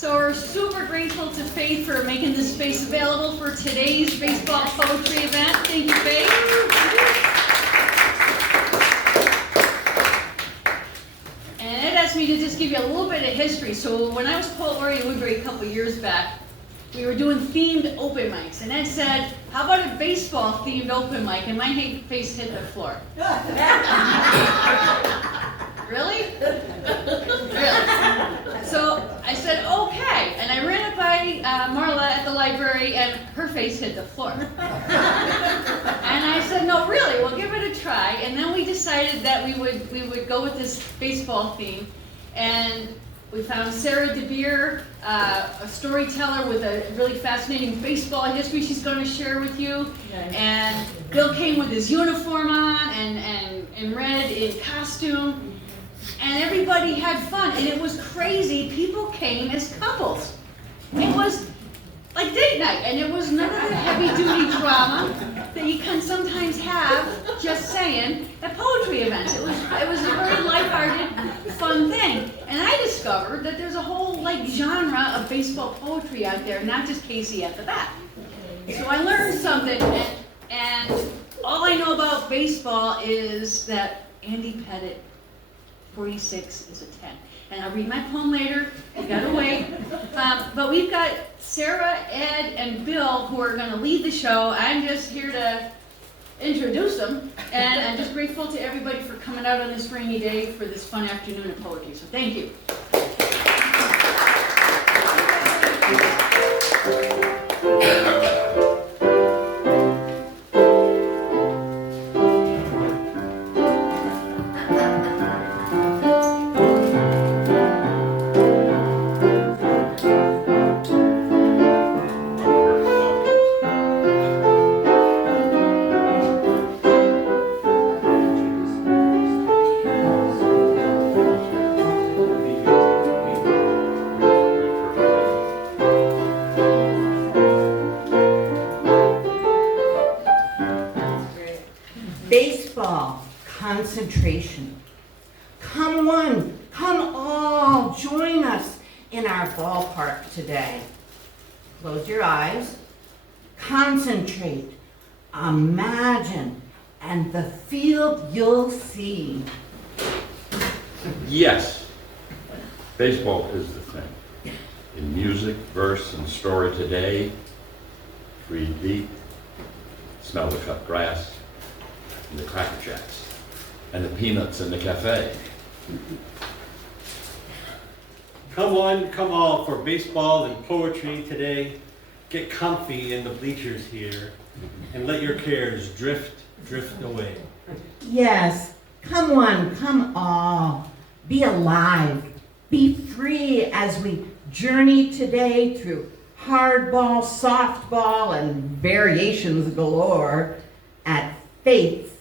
So we're super grateful to Faith for making this space available for today's baseball poetry event. Thank you, Faith. And Ed asked me to just give you a little bit of history. So when I was Poet Laureate in Woodbury a couple years back, we were doing themed open mics. And Ed said, how about a baseball themed open mic? And my face hit the floor. Really? Really? So I said, okay. And I ran it by Marla at the library, and her face hit the floor. And I said, no, really, we'll give it a try. And then we decided that we would go with this baseball theme. And we found Sara deBeer, a storyteller with a really fascinating baseball history she's going to share with you. Nice. And Bill came with his uniform on and red in costume. And everybody had fun, and it was crazy. People came as couples. It was like date night, and it was none of the heavy-duty drama that you can sometimes have, just saying, at poetry events. It was a very lighthearted, fun thing. And I discovered that there's a whole genre of baseball poetry out there, not just Casey at the bat. So I learned something, and all I know about baseball is that Andy Pettit 46 is a 10. And I'll read my poem later. You gotta wait. But we've got Sara, Ed, and Bill who are going to lead the show. I'm just here to introduce them. And I'm just grateful to everybody for coming out on this rainy day for this fun afternoon of poetry. So thank you. Baseball, concentration. Come one, come all, join us in our ballpark today. Close your eyes, concentrate, imagine, and the field you'll see. Yes, baseball is the thing. In music, verse, and story today, breathe deep, smell the cut grass, and the Cracker Jacks, and the peanuts in the cafe. Come one, come all for baseball and poetry today. Get comfy in the bleachers here and let your cares drift away. Yes, come one, come all. Be alive, be free as we journey today through hardball, softball, and variations galore at Faith's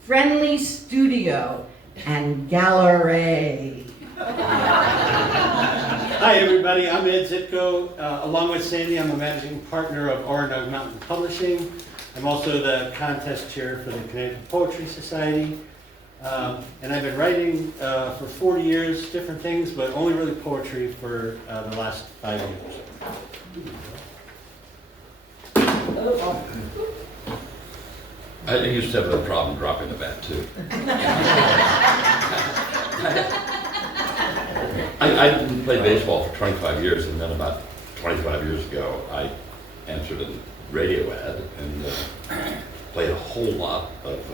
Friendly Studio and Gallery. Hi everybody, I'm Ed Dzitko. Along with Sandy, I'm a managing partner of Orenaug Mountain Publishing. I'm also the contest chair for the Connecticut Poetry Society. And I've been writing for 40 years, different things, but only really poetry for the last 5 years. I used to have a problem dropping the bat too. I didn't play baseball for 25 years, and then about 25 years ago, I answered a radio ad and played a whole lot of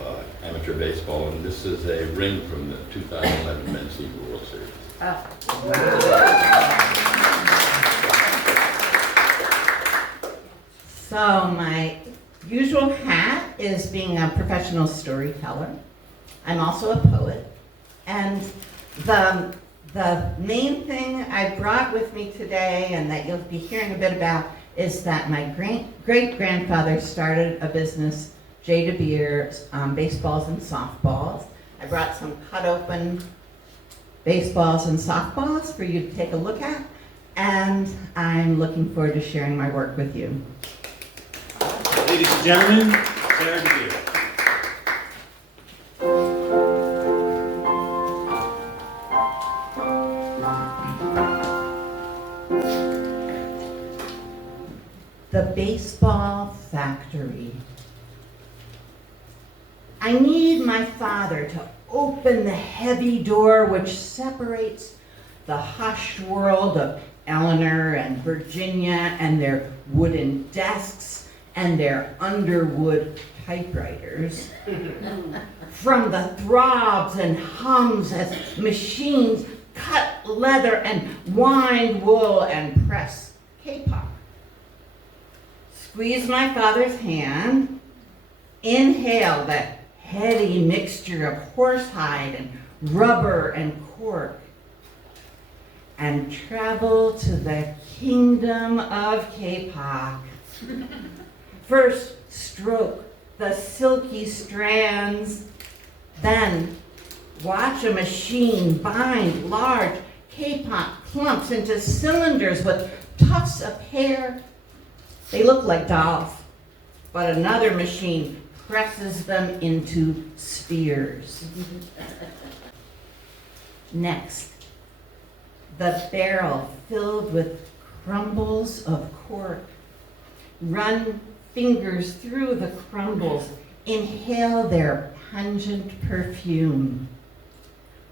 amateur baseball, and this is a ring from the 2011 Men's League World Series. Oh. So my usual hat is being a professional storyteller. I'm also a poet, and the main thing I brought with me today, and that you'll be hearing a bit about, is that my great-grandfather started a business, deBeer, baseballs and softballs. I brought some cut-open baseballs and softballs for you to take a look at, and I'm looking forward to sharing my work with you. Ladies and gentlemen, Sara deBeer. baseball factory. I need my father to open the heavy door which separates the hushed world of Eleanor and Virginia and their wooden desks and their underwood typewriters from the throbs and hums as machines cut leather and wind wool and press K-pop. Squeeze my father's hand, inhale that heady mixture of horsehide and rubber and cork, and travel to the kingdom of K-pop. First stroke the silky strands, then watch a machine bind large K-pop clumps into cylinders with tufts of hair. They look like dolls, but another machine presses them into spheres. Next, the barrel filled with crumbles of cork. Run fingers through the crumbles, inhale their pungent perfume.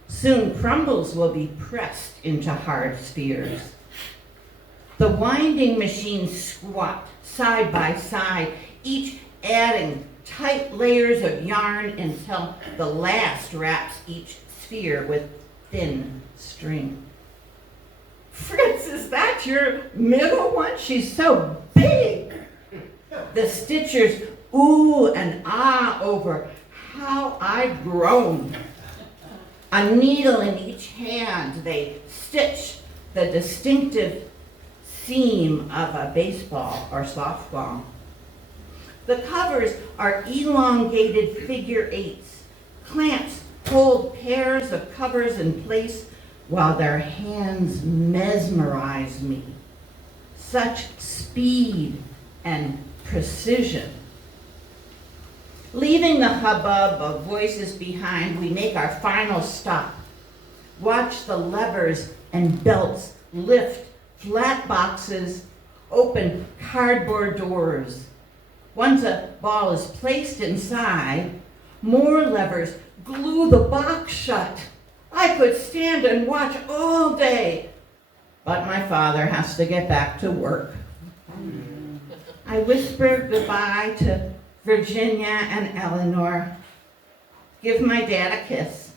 Soon crumbles will be pressed into hard spheres. The winding machines squat side by side, each adding tight layers of yarn until the last wraps each sphere with thin string. Fritz, is that your middle one? She's so big. The stitchers ooh and ah over how I've grown. A needle in each hand, they stitch the distinctive seam of a baseball or softball. The covers are elongated figure eights. Clamps hold pairs of covers in place while their hands mesmerize me. Such speed and precision. Leaving the hubbub of voices behind, we make our final stop. Watch the levers and belts lift flat boxes, open cardboard doors. Once a ball is placed inside, more levers glue the box shut. I could stand and watch all day, but my father has to get back to work. I whisper goodbye to Virginia and Eleanor, give my dad a kiss,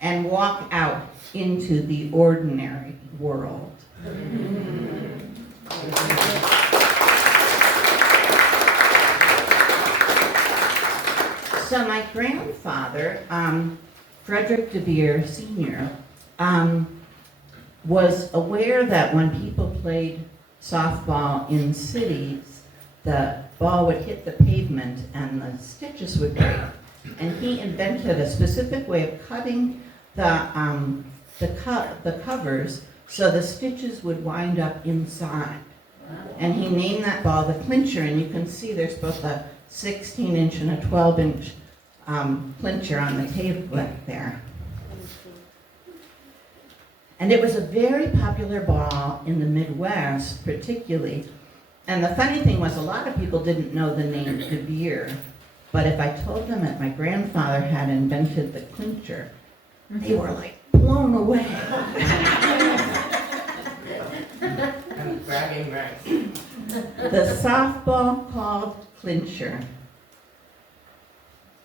and walk out into the ordinary world. So my grandfather, Frederick deBeer Sr., was aware that when people played softball in cities, the ball would hit the pavement and the stitches would break. And he invented a specific way of cutting the covers so the stitches would wind up inside. And he named that ball the clincher, and you can see there's both a 16-inch and a 12-inch clincher on the table there. And it was a very popular ball in the Midwest, particularly. And the funny thing was, a lot of people didn't know the name deBeer, but if I told them that my grandfather had invented the clincher, they were like blown away. I'm bragging rights. The softball called clincher.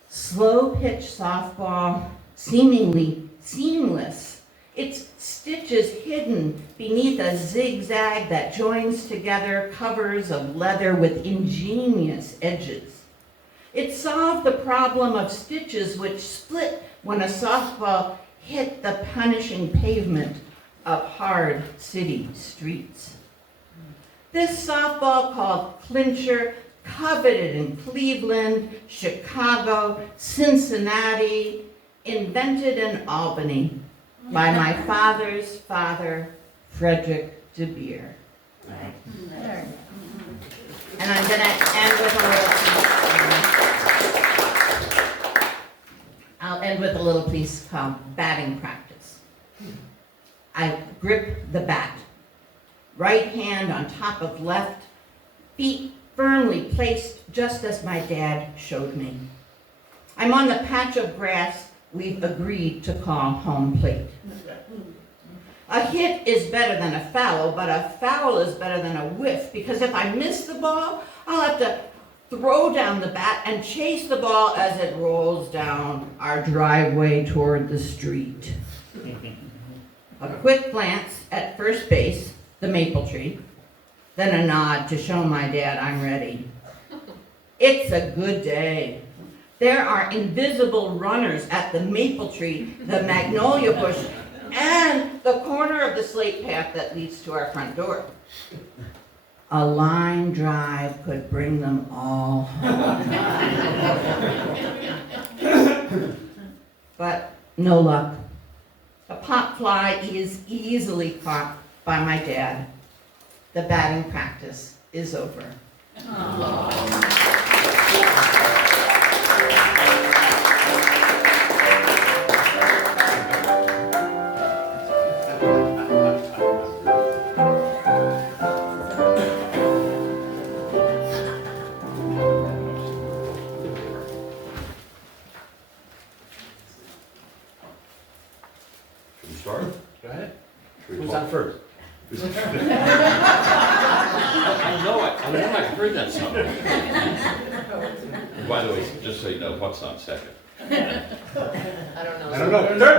Slow pitch softball, seemingly seamless. Its stitches hidden beneath a zigzag that joins together covers of leather with ingenious edges. It solved the problem of stitches which split when a softball hit the punishing pavement of hard city streets. This softball called clincher, coveted in Cleveland, Chicago, Cincinnati, invented in Albany by my father's father, Frederick deBeer. And I'm going to end with a little piece. I'll end with a little piece called batting practice. I grip the bat, right hand on top of left, feet firmly placed just as my dad showed me. I'm on the patch of grass we've agreed to call home plate. A hit is better than a foul, but a foul is better than a whiff, because if I miss the ball, I'll have to throw down the bat and chase the ball as it rolls down our driveway toward the street. A quick glance at first base, the maple tree, then a nod to show my dad I'm ready. It's a good day. There are invisible runners at the maple tree, the magnolia bush, and the corner of the slate path that leads to our front door. A line drive could bring them all home. But no luck. A pop fly is easily caught by my dad. The batting practice is over. Should we start? Go ahead. Should we Who's talk? on first? I know I've heard that somewhere. And by the way, just so you know, what's on second? I don't know. I don't know. Third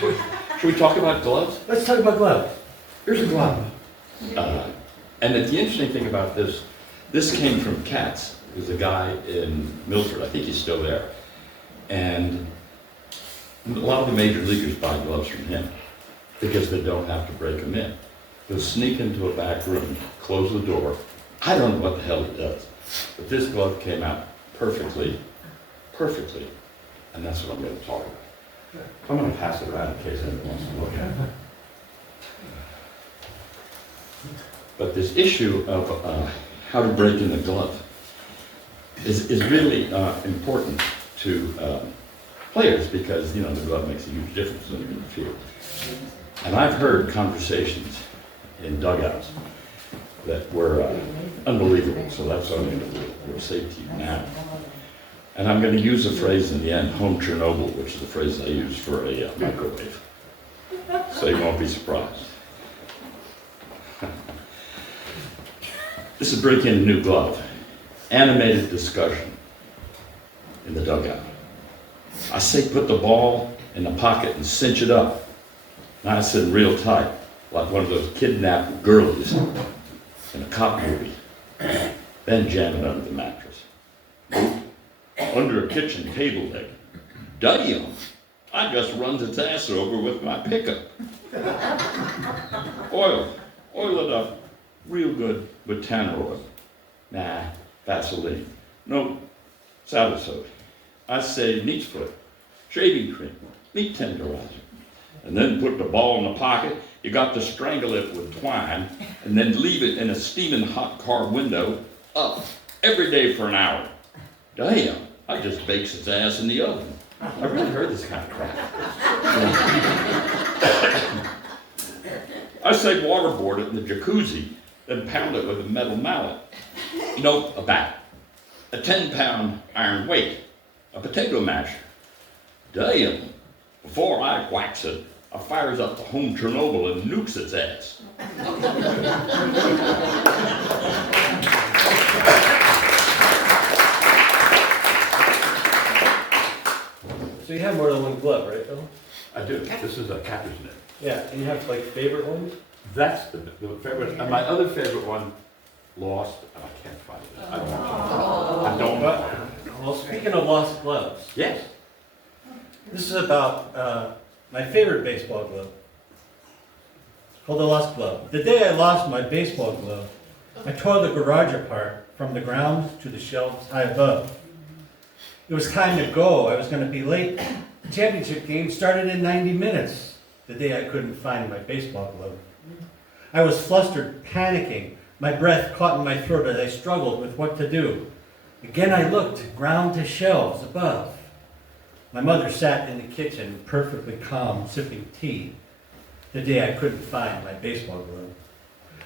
base. Should we talk about gloves? Let's talk about gloves. Here's a glove. And the interesting thing about this came from Katz, who's a guy in Milford. I think he's still there. And a lot of the major leaguers buy gloves from him because they don't have to break them in. He'll sneak into a back room, close the door. I don't know what the hell he does. But this glove came out perfectly. And that's what I'm going to talk about. I'm going to pass it around in case anyone wants to look at it. But this issue of how to break in the glove is really important to players because, you know, the glove makes a huge difference in the field. And I've heard conversations in dugouts that were unbelievable, so that's what we'll say to you now. And I'm going to use a phrase in the end, home Chernobyl, which is the phrase I use for a microwave. So you won't be surprised. This is breaking a new glove. Animated discussion in the dugout. I say put the ball in the pocket and cinch it up. And I said real tight, like one of those kidnapped girlies in a cop movie. Then jam it under the mattress. Under a kitchen table leg. Damn, I just runs its ass over with my pickup. Oil it up real good with tanner oil. Nah, Vaseline. No, saddle soap. I say neat's foot, shaving cream, meat tenderizer. And then put the ball in the pocket. You got to strangle it with twine and then leave it in a steaming hot car window up every day for an hour. Damn, I just bakes its ass in the oven. I've really heard this kind of crap. I say waterboard it in the jacuzzi, then pound it with a metal mallet. Nope, a bat. A 10-pound iron weight. A potato masher. Damn, before I whacks it, I fires up the home Chernobyl and nukes its ass. So you have more than one glove, right, Phil? I do. This is a captain's net. Yeah, and you have like favorite ones? That's the favorite. And my other favorite one lost. I can't find it. I don't know. Well, speaking of lost gloves, Yes. this is about my favorite baseball glove. It's called the lost glove. The day I lost my baseball glove, I tore the garage apart from the ground to the shelves high above. It was time to go. I was going to be late. The championship game started in 90 minutes. The day I couldn't find my baseball glove. I was flustered, panicking. My breath caught in my throat as I struggled with what to do. Again I looked, ground to shelves above. My mother sat in the kitchen, perfectly calm, sipping tea. The day I couldn't find my baseball glove.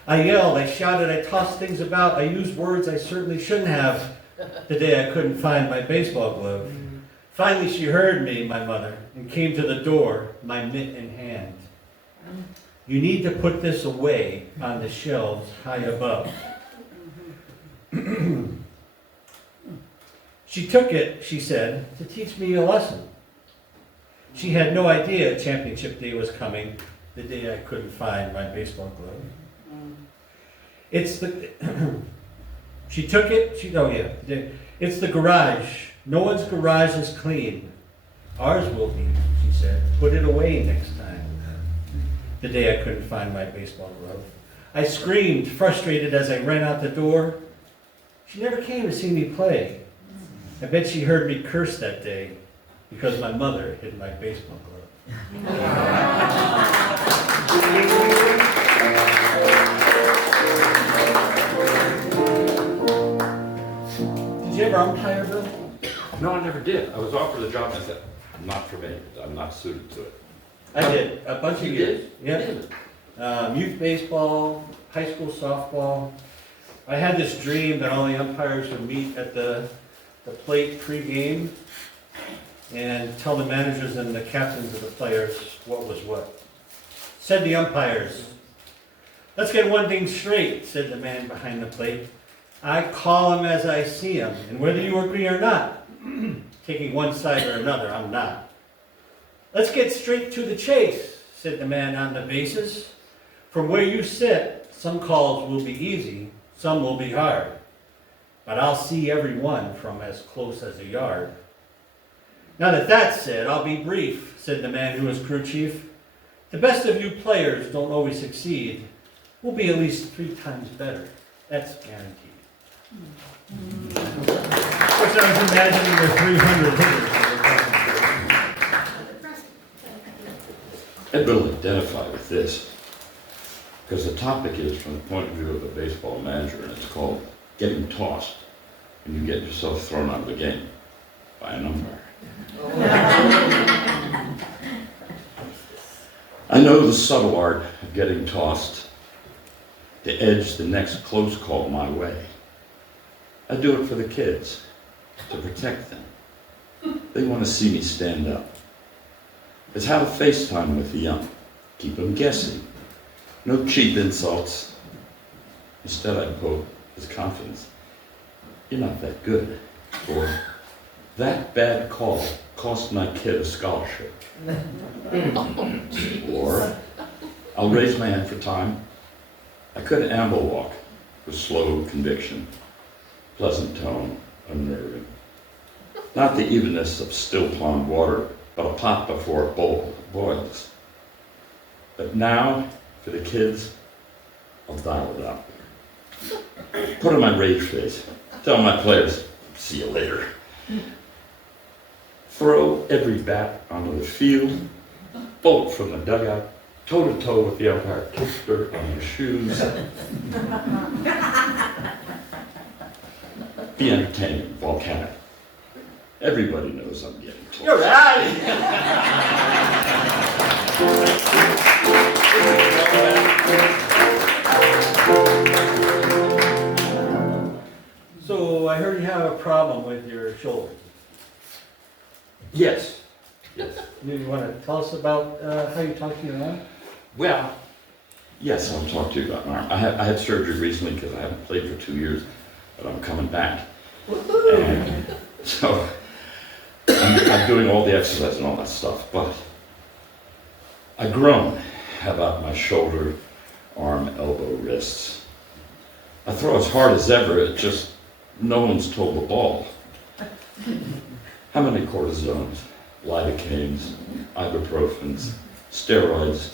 I yelled, I shouted, I tossed things about, I used words I certainly shouldn't have the day I couldn't find my baseball glove. Finally, she heard me, my mother, and came to the door, my mitt in hand. You need to put this away on the shelves high above. She took it, she said, to teach me a lesson. She had no idea championship day was coming, the day I couldn't find my baseball glove. It's the, she took it, it's the garage. No one's garage is clean. Ours will be, she said. Put it away next time. The day I couldn't find my baseball glove. I screamed, frustrated as I ran out the door. She never came to see me play. I bet she heard me curse that day because my mother hid my baseball glove. Did you ever umpire, Bill? No, I never did. I was offered the job and I said, not for me. I'm not suited to it. I did, a bunch of You years. did? Yeah. Youth baseball, high school softball. I had this dream that all the umpires would meet at the plate pre-game and tell the managers and the captains of the players what was what. Said the umpires, let's get one thing straight, said the man behind the plate. I call him as I see him, and whether you agree or not, taking one side or another, I'm not. Let's get straight to the chase, said the man on the bases. From where you sit, some calls will be easy, some will be hard. But I'll see every one from as close as a yard. Now that that's said, I'll be brief, said the man who was crew chief. The best of you players don't always succeed. We'll be at least 3 times better. That's guaranteed. Of course, I was imagining the 300 hitters. I'd really identify with this because the topic is from the point of view of a baseball manager, and it's called getting tossed when you get yourself thrown out of the game by an umpire. I know the subtle art of getting tossed to edge the next close call my way. I do it for the kids, to protect them. They want to see me stand up. It's how to FaceTime with the young, keep them guessing. No cheap insults. Instead, I quote his confidence. You're not that good. Or, that bad call cost my kid a scholarship. Or, I'll raise my hand for time. I could amble walk with slow conviction, pleasant tone, unnerving. Not the evenness of still pond water, but a pot before it boils. But now, for the kids, I'll dial it up. Put on my rage face. Tell my players, see you later. Throw every bat onto the field, bolt from the dugout, toe-to-toe with the umpire, kick dirt on your shoes. Be entertaining, volcanic. Everybody knows I'm getting close. You're out of here. So I heard you have a problem with your shoulder. Yes. Yes. You want to tell us about how you talk to your arm? Well, yes, I'll talk to you about my arm. I had surgery recently because I haven't played for 2 years, but I'm coming back. And so I'm doing all the exercise and all that stuff, but I groan about my shoulder, arm, elbow, wrists. I throw as hard as ever, it just, no one's told the ball. How many cortisones, lidocaines, ibuprofens, steroids,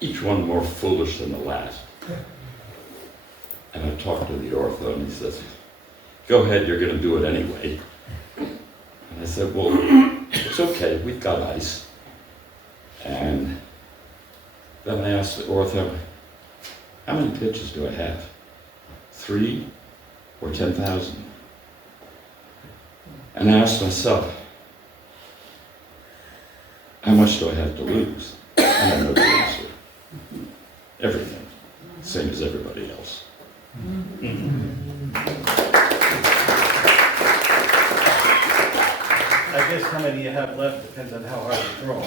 each one more foolish than the last. And I talked to the ortho and he says, go ahead, you're gonna do it anyway. And I said, well, it's okay, we've got ice. And then I asked the ortho, how many pitches do I have? 3 or 10,000? And I asked myself, how much do I have to lose? And I know the answer. Everything. same as everybody else. I guess how many you have left depends on how hard you throw.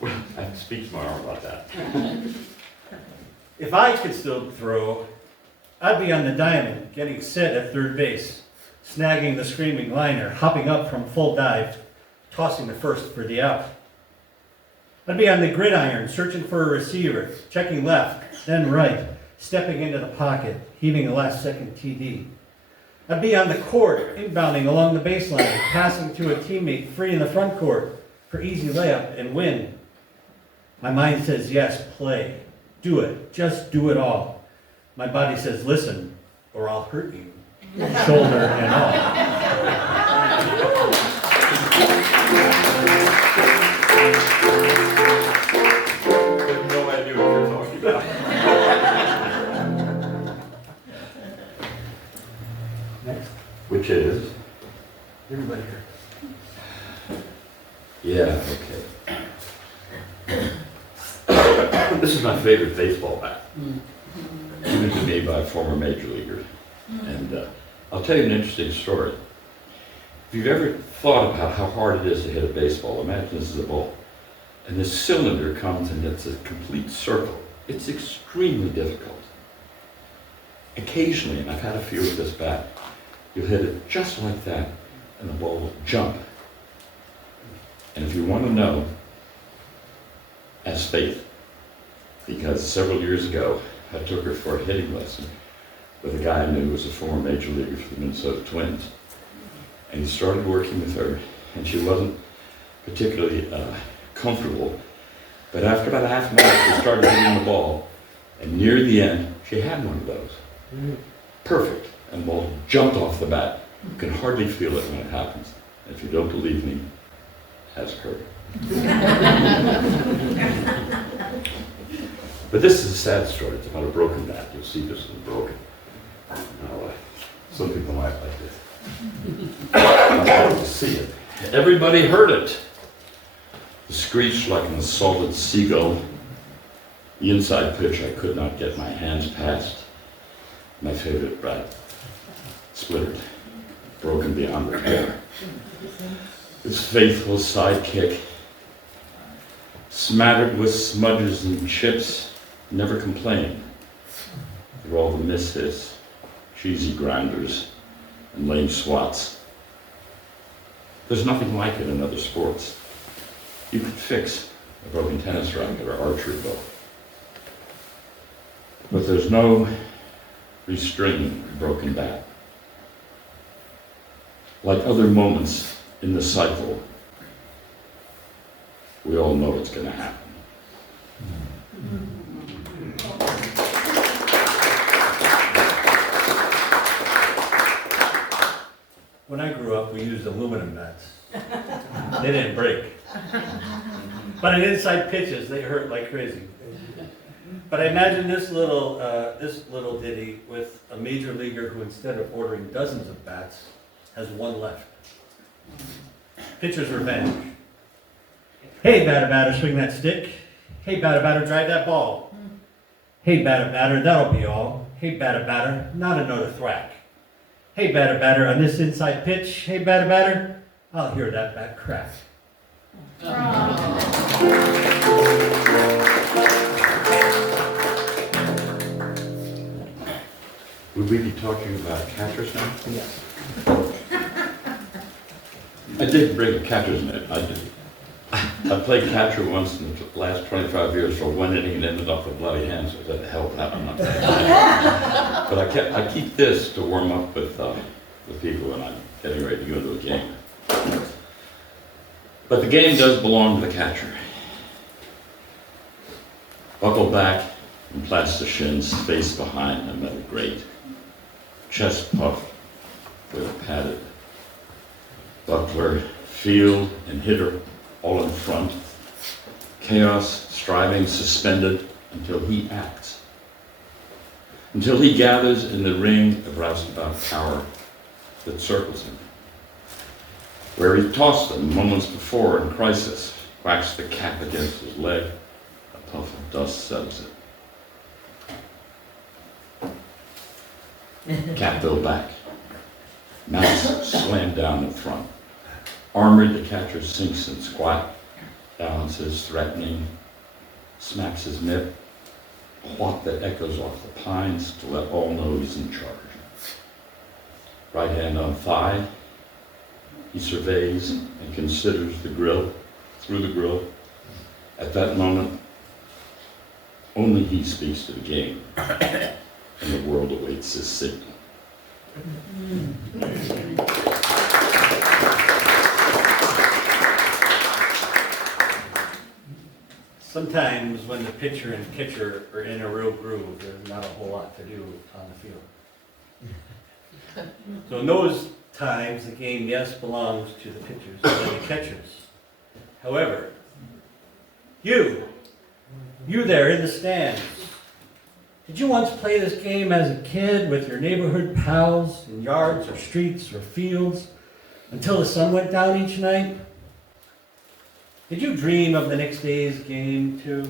Well, I can speak tomorrow about that. If I could still throw, I'd be on the diamond, getting set at third base, snagging the screaming liner, hopping up from full dive, tossing the first for the out. I'd be on the gridiron, searching for a receiver, checking left, then right, stepping into the pocket, heaving a last-second TD. I'd be on the court, inbounding along the baseline, passing to a teammate free in the front court for easy layup and win. My mind says, yes, play. Do it. Just do it all. My body says, listen, or I'll hurt you. Shoulder and all. I have no idea what you're talking about. Next. Which is? Everybody here. Yeah, okay. This is my favorite baseball bat, given to me by a former major leaguer. And I'll tell you an interesting story. If you've ever thought about how hard it is to hit a baseball, imagine this is a ball. And this cylinder comes and it's a complete circle. It's extremely difficult. Occasionally, and I've had a few with this bat, you'll hit it just like that and the ball will jump. And if you want to know, ask Faith. Because several years ago, I took her for a hitting lesson with a guy I knew who was a former major leaguer for the Minnesota Twins. And he started working with her, and she wasn't particularly comfortable. But after about a half an hour, she started hitting the ball, and near the end, she had one of those. Perfect. And the ball jumped off the bat. You can hardly feel it when it happens. And if you don't believe me, ask her. But this is a sad story. It's about a broken bat. You'll see this is broken. Now, some people might like this. I'd like to see it. Everybody heard it. The screech like an assaulted seagull. The inside pitch I could not get my hands past. My favorite bat. Splintered. Broken beyond repair. His faithful sidekick. Smattered with smudges and chips. Never complained. Through all the misses, cheesy grinders, and lame swats. There's nothing like it in other sports. You could fix a broken tennis racket or archery bow. But there's no restraining a broken bat. Like other moments in the cycle, we all know it's going to happen. When I grew up, we used aluminum bats. They didn't break. But at inside pitches, they hurt like crazy. But I imagine this little ditty with a major leaguer who, instead of ordering dozens of bats, has one left. Pitcher's revenge. Hey, batter, batter, swing that stick. Hey, batter, batter, drive that ball. Hey, batter, batter, that'll be all. Hey, batter, batter, not another thwack. Hey, batter, batter, on this inside pitch. Hey, batter, batter, I'll hear that bat crack. Would we be talking about catchers now? Yes. I did bring a catcher's mitt. I played catcher once in the last 25 years for one inning and ended up with bloody hands. So that helped out. I'm not gonna lie. But I keep this to warm up with people when I'm getting ready to go to a game. But the game does belong to the catcher. Buckle back and plaster shins, face behind a metal grate. Chest puffed with a padded buckler, field and hitter all in front. Chaos, striving, suspended until he acts. Until he gathers in the ring of roustabout power that circles him. Where he tossed them moments before in crisis, whacks the cap against his leg, a puff of dust settles it. Cat fell back. Mouse slammed down in front. Armored, the catcher sinks and squat, balances, threatening, smacks his mitt, a whop that echoes off the pines to let all know he's in charge. Right hand on thigh, he surveys and considers the grill, through the grill. At that moment, only he speaks to the game, and the world awaits his signal. Sometimes when the pitcher and catcher are in a real groove, there's not a whole lot to do on the field. So in those times, the game, yes, belongs to the pitchers and the catchers. However, you there in the stands, did you once play this game as a kid with your neighborhood pals in yards or streets or fields until the sun went down each night? Did you dream of the next day's game too?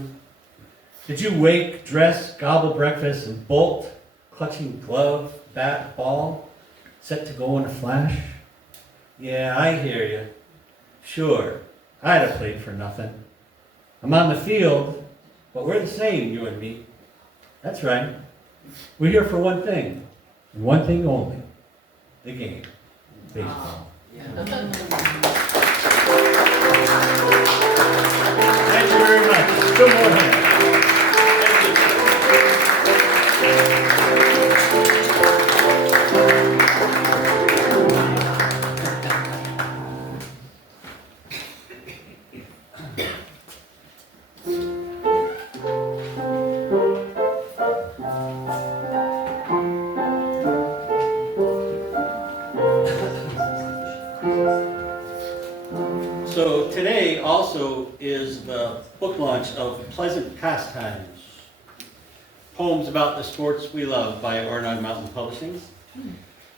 Did you wake, dress, gobble breakfast, and bolt, clutching glove, bat, ball, set to go in a flash? Yeah, I hear you. Sure, I'd have played for nothing. I'm on the field, but we're the same, you and me. That's right. We're here for one thing, and one thing only. The game. Baseball. Thank you very much. Good morning. So today also is the book launch of Pleasant Pastimes, Poems About the Sports We Love by Orenaug Mountain Publishing.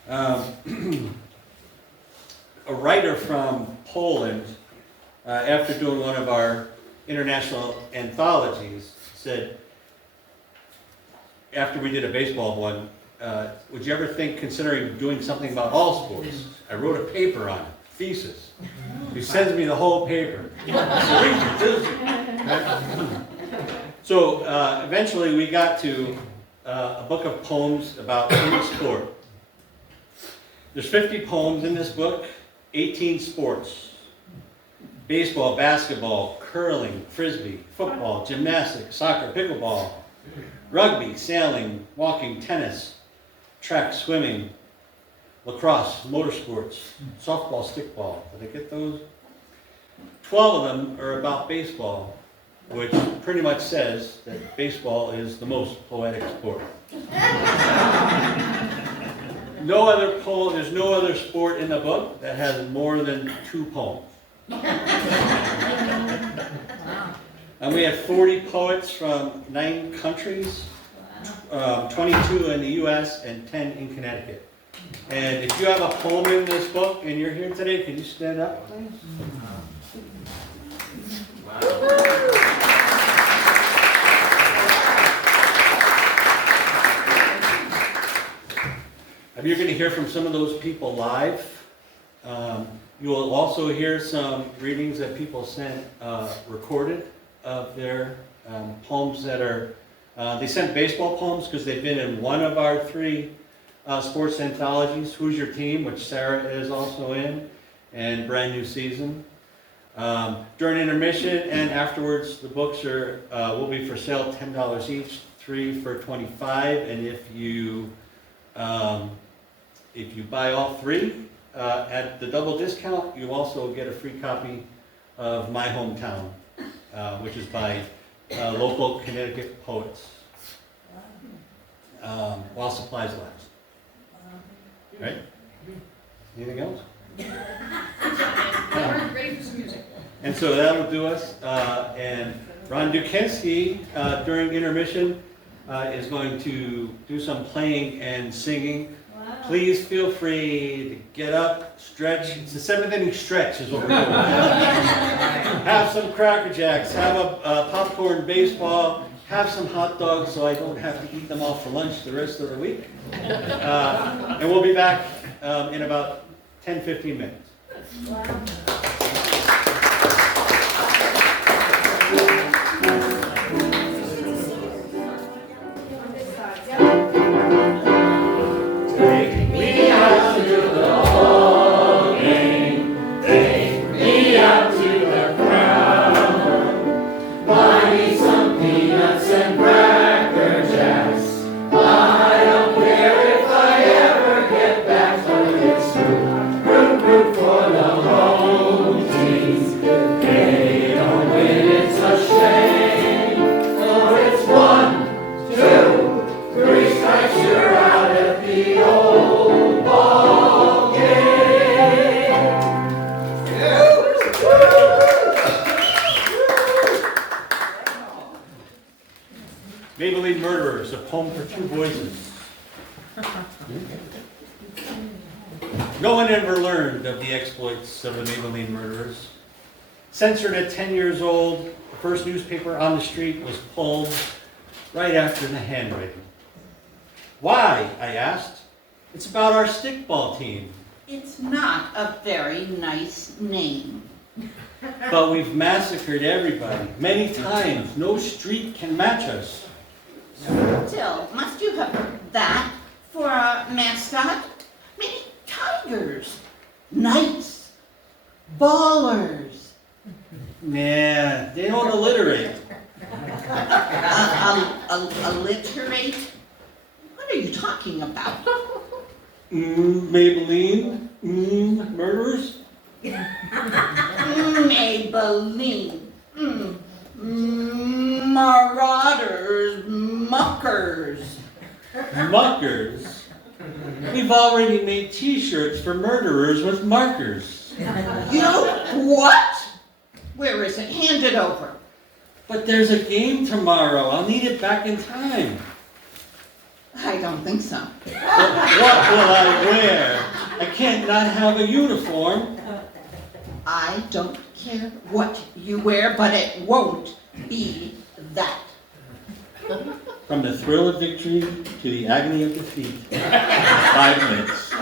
A writer from Poland, after doing one of our international anthologies, said, after we did a baseball one, would you ever think considering doing something about all sports? I wrote a paper on it, thesis. He sends me the whole paper. So eventually we got to a book of poems about any sport. There's 50 poems in this book, 18 sports. Baseball, basketball, curling, frisbee, football, gymnastics, soccer, pickleball, rugby, sailing, walking, tennis, track, swimming, lacrosse, motorsports, softball, stickball. Did I get those? 12 of them are about baseball, which pretty much says that baseball is the most poetic sport. There's no other sport in the book that has more than 2 poems. And we had 40 poets from 9 countries, 22 in the US and 10 in Connecticut. And if you have a poem in this book and you're here today, can you stand up, please? Wow. You're going to hear from some of those people live. You will also hear some readings that people sent recorded of their poems that are, they sent baseball poems because they've been in one of our 3 sports anthologies, Who's Your Team, which Sara is also in, and Brand New Season. During intermission and afterwards, the books are will be for sale $10 each, 3 for $25, and if you buy all 3 at the double discount, you also get a free copy of My Hometown, which is by local Connecticut poets, while supplies last. Right? Anything else? We're ready for some music. And so that'll do us. And Ron Dukenski, during intermission, is going to do some playing and singing. Wow. Please feel free to get up, stretch. It's the 7th inning stretch is what we're doing. Have some Cracker Jacks, have a popcorn baseball, have some hot dogs so I don't have to eat them all for lunch the rest of the week. And we'll be back in about 10-15 minutes. Maybelline Murderers, a poem for two voices. No one ever learned of the exploits of the Maybelline Murderers. Censored at 10 years old, the first newspaper on the street was pulled right after the handwriting. Why, I asked. It's about our stickball team. It's not a very nice name. But we've massacred everybody many times. No street can match us. Still, must you have that for a mascot? Many tigers, knights, ballers. Nah, they don't alliterate. Alliterate? What are you talking about? Maybelline? Murderers? Maybelline. Marauders, muckers. Muckers? We've already made t-shirts for murderers with markers. You what? Where is it? Hand it over. But there's a game tomorrow. I'll need it back in time. I don't think so. But what will I wear? I can't not have a uniform. I don't care what you wear, but it won't be that. From the thrill of victory to the agony of defeat. 5 minutes.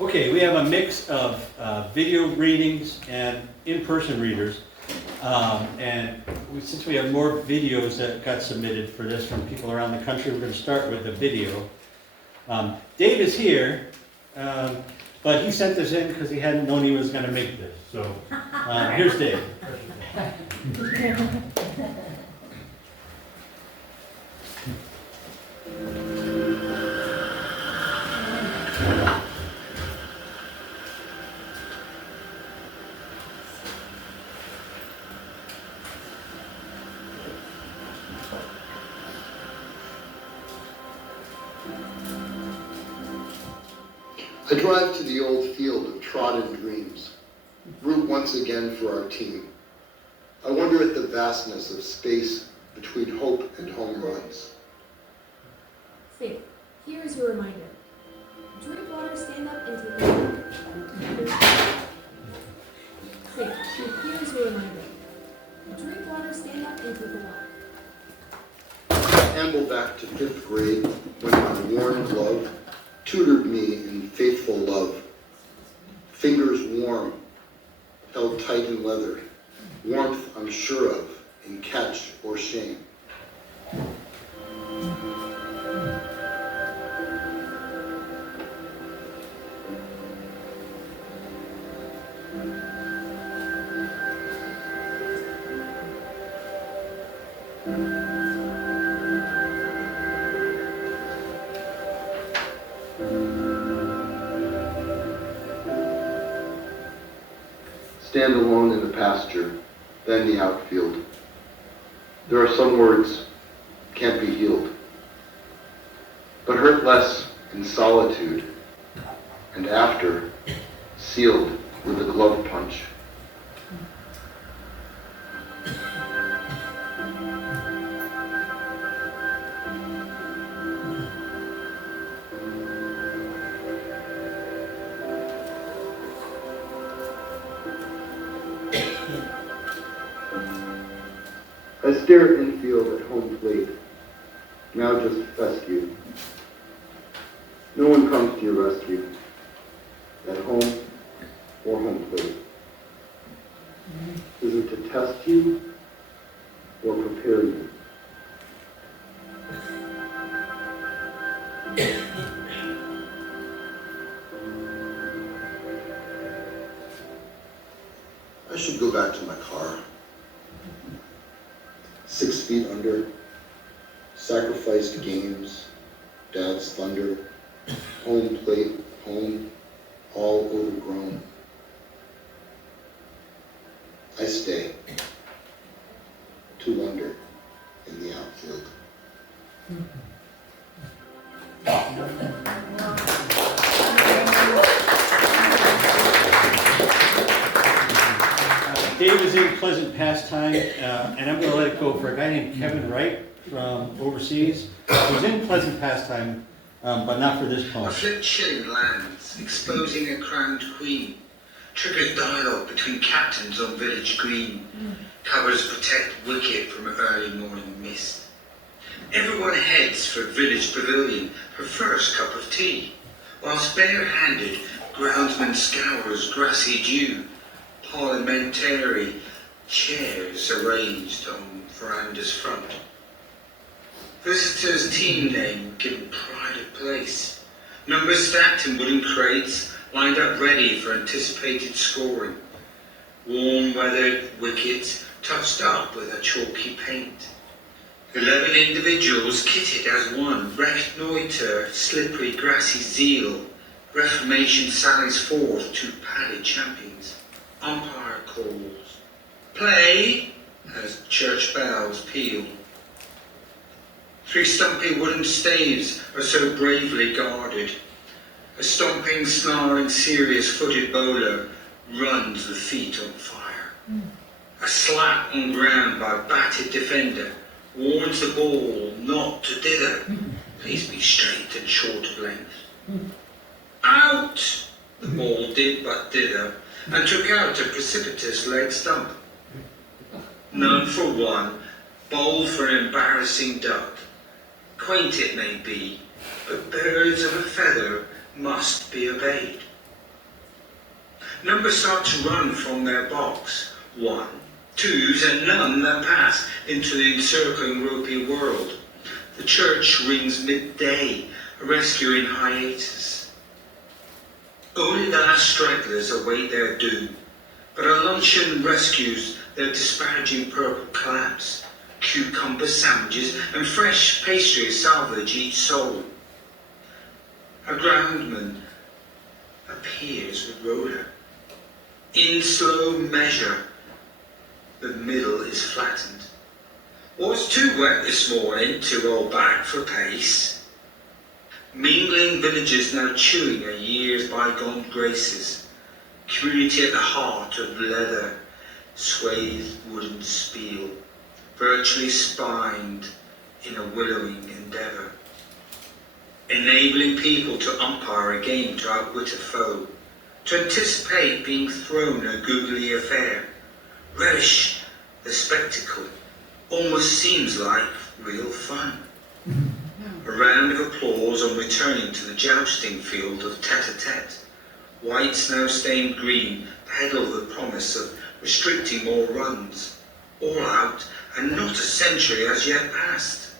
Okay, we have a mix of video readings and in-person readers. Since we have more videos that got submitted for this from people around the country, we're going to start with the video. Dave is here, but he sent this in because he hadn't known he was going to make this. So here's Dave. I drive to the old field of trodden dreams, root once again for our team. I wonder at the vastness of space between hope and home runs. Think, here is your reminder. Drink water, stand up, and take a walk. Think, here is your reminder. Drink water, stand up, and take a walk. I amble back to 5th grade when my worn glove tutored me in faithful love. Fingers warm, held tight in leather, warmth I'm sure of in catch or shame. Stand alone in the pasture, then the outfield. There are some words can't be healed, but hurt less in solitude, and after, sealed with a glove punch. I stare at infield at home plate, now just fescue. No one comes to your rescue, at home or home plate. Is it to test you or prepare you? I should go back to my car. 6 feet under, sacrificed games, dad's thunder, home plate, home, all overgrown. I stay to wonder in the outfield. Dave is in pleasant pastime, and I'm going to let it go for a guy named Kevin Wright from overseas. He's in pleasant pastime, but not for this A poem. flip shilling lands, exposing a crowned queen. Triggers dialogue between captains on village green. Covers protect wicket from early morning mist. Everyone heads for village pavilion for first cup of tea, whilst bare-handed groundsman scours grassy dew. Parliamentary chairs arranged on veranda's front. Visitors' team name given pride of place. Numbers stacked in wooden crates, lined up ready for anticipated scoring. Warm-weathered wickets touched up with a chalky paint. 11 individuals kitted as one, reconnoitre slippery grassy zeal. Reformation sallies forth to padded champions. Umpire calls. Play as church bells peal. 3 stumpy wooden staves are so bravely guarded. A stomping, snarling, serious-footed bowler runs the feet on fire. A slap on ground by batted defender warns the ball not to dither. Please be straight and short of length. Out! The ball did but dither, and took out a precipitous leg stump. None for one, bowl for an embarrassing duck. Quaint it may be, but birds of a feather must be obeyed. Numbers start to run from their box. 1, 2s, and none that pass into the encircling ropey world. The church rings midday, a rescue in hiatus. Only the last stragglers await their doom, but a luncheon rescues their disparaging purple claps. Cucumber sandwiches and fresh pastries salvage each soul. A groundman appears with roller. In slow measure, the middle is flattened. Was too wet this morning to roll back for pace. Mingling villages now chewing a year's bygone graces. Community at the heart of leather, swathed wooden spiel, virtually spined in a willowing endeavour. Enabling people to umpire a game to outwit a foe, to anticipate being thrown a googly affair, relish the spectacle, almost seems like real fun. A round of applause on returning to the jousting field of tete-a-tete. White snow-stained green peddle the promise of restricting more runs. All out, and not a century as yet passed.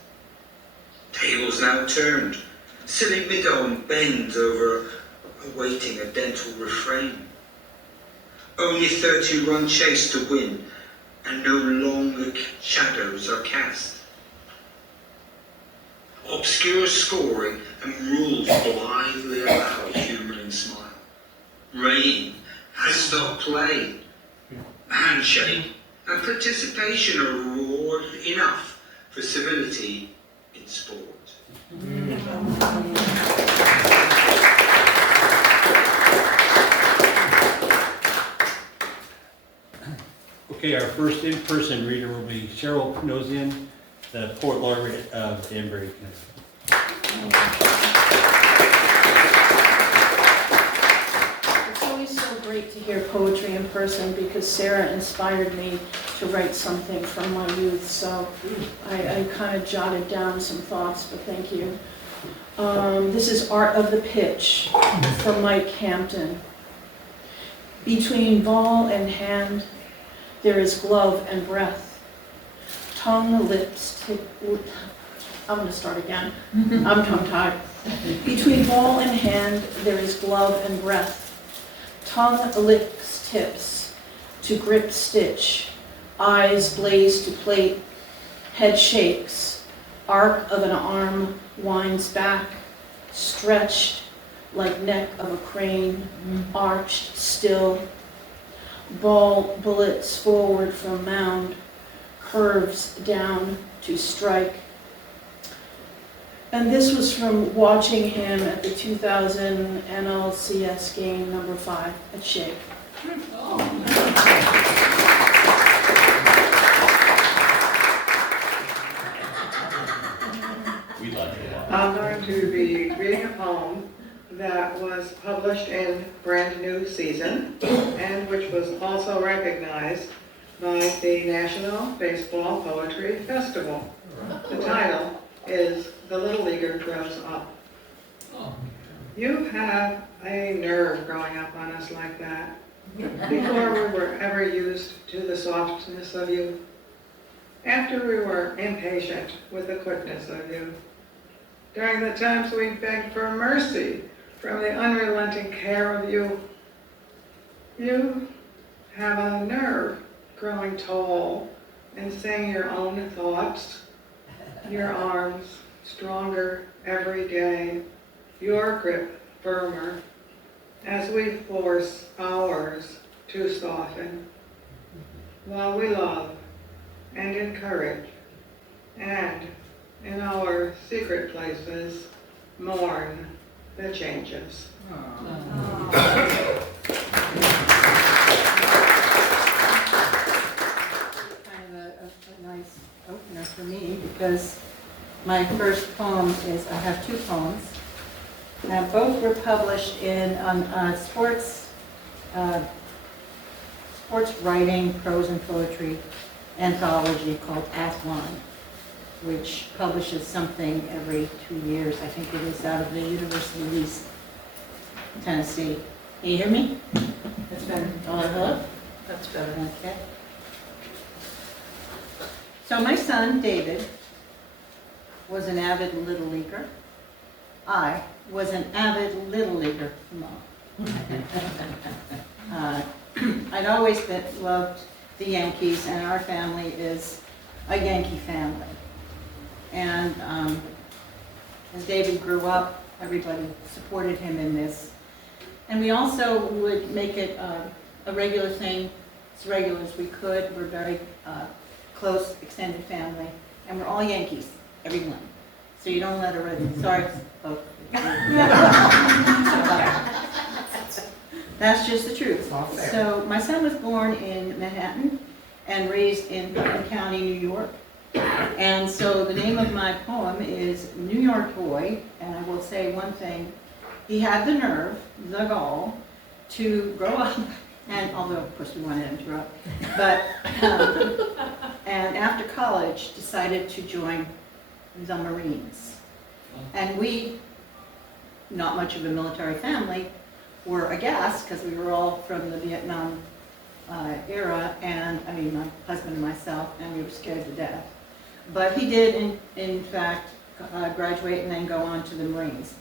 Tables now turned. Silly mid-on bends over awaiting a dental refrain. Only 30 run chase to win, and no longer shadows are cast. Obscure scoring and rules blithely allow a humouring smile. Rain has stopped play. Handshake and participation are reward enough for civility in sport. Okay, our first in-person reader will be Cheryl Nosian, the Poet Laureate of Danbury, Connecticut. It's always so great to hear poetry in person because Sara inspired me to write something from my youth, so I kind of jotted down some thoughts, but thank you. This is Art of the Pitch from Mike Hampton. Between ball and hand, there is glove and breath. Tongue, lips, I'm going to start again. I'm tongue-tied. Between ball and hand, there is glove and breath. Tongue licks tips to grip stitch. Eyes blaze to plate. Head shakes. Arc of an arm winds back. Stretched like neck of a crane. Arched still. Ball bullets forward from mound. Curves down to strike. And this was from watching him at the 2000 NLCS game number 5 at Shake. We'd like to. I'm going to be reading a poem that was published in Brand New Season and which was also recognized by the National Baseball Poetry Festival. The title is The Little Leaguer Grows Up. You have a nerve growing up on us like that. Before we were ever used to the softness of you. After we were impatient with the quickness of you. During the times we begged for mercy from the unrelenting care of you. You have a nerve growing tall and saying your own thoughts. Your arms stronger every day, your grip firmer, as we force ours to soften, while we love and encourage, and in our secret places, mourn the changes. A nice opener for me because my first poem is, I have 2 poems. Both were published in sports writing, prose and poetry anthology called At One, which publishes something every 2 years. I think it is out of the University of East Tennessee. Can you hear me? That's better. Hello? That's better. Okay. So my son, David, was an avid Little Leaguer. I was an avid Little Leaguer mom. I'd always loved the Yankees, and our family is a Yankee family. And as David grew up, everybody supported him in this. And we also would make it a regular thing, as regular as we could. We're very close, extended family, and we're all Yankees, everyone. So you don't let a red, sorry, both. That's just the truth. So my son was born in Manhattan and raised in Putnam County, New York. And so the name of my poem is New York Boy, and I will say one thing. He had the nerve, the gall, to grow up, and although of course we wanted him to grow up, but, and after college decided to join the Marines. And we, not much of a military family, were aghast because we were all from the Vietnam era, and I mean my husband and myself, and we were scared to death. But he did in fact graduate and then go on to the Marines.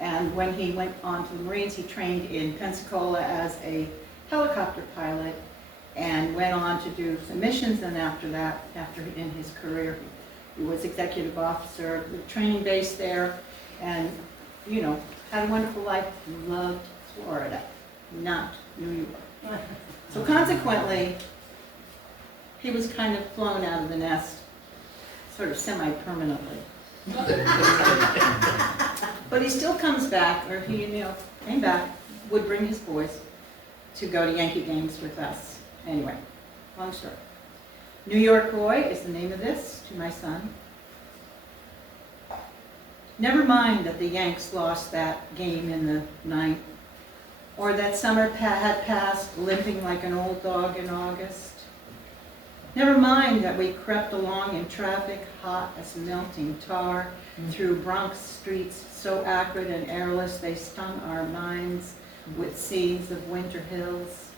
And when he went on to the Marines, he trained in Pensacola as a helicopter pilot and went on to do some missions, and after that, in his career, he was executive officer of the training base there, and, you know, had a wonderful life, loved Florida, not New York. So consequently, he was kind of flown out of the nest, sort of semi-permanently. But he still comes back, or he, came back, would bring his boys to go to Yankee games with us. Anyway, long story. New York Boy is the name of this to my son. Never mind that the Yanks lost that game in the ninth. or that summer had passed limping like an old dog in August. Never mind that we crept along in traffic hot as melting tar through Bronx streets so acrid and airless they stung our minds with seeds of winter hills.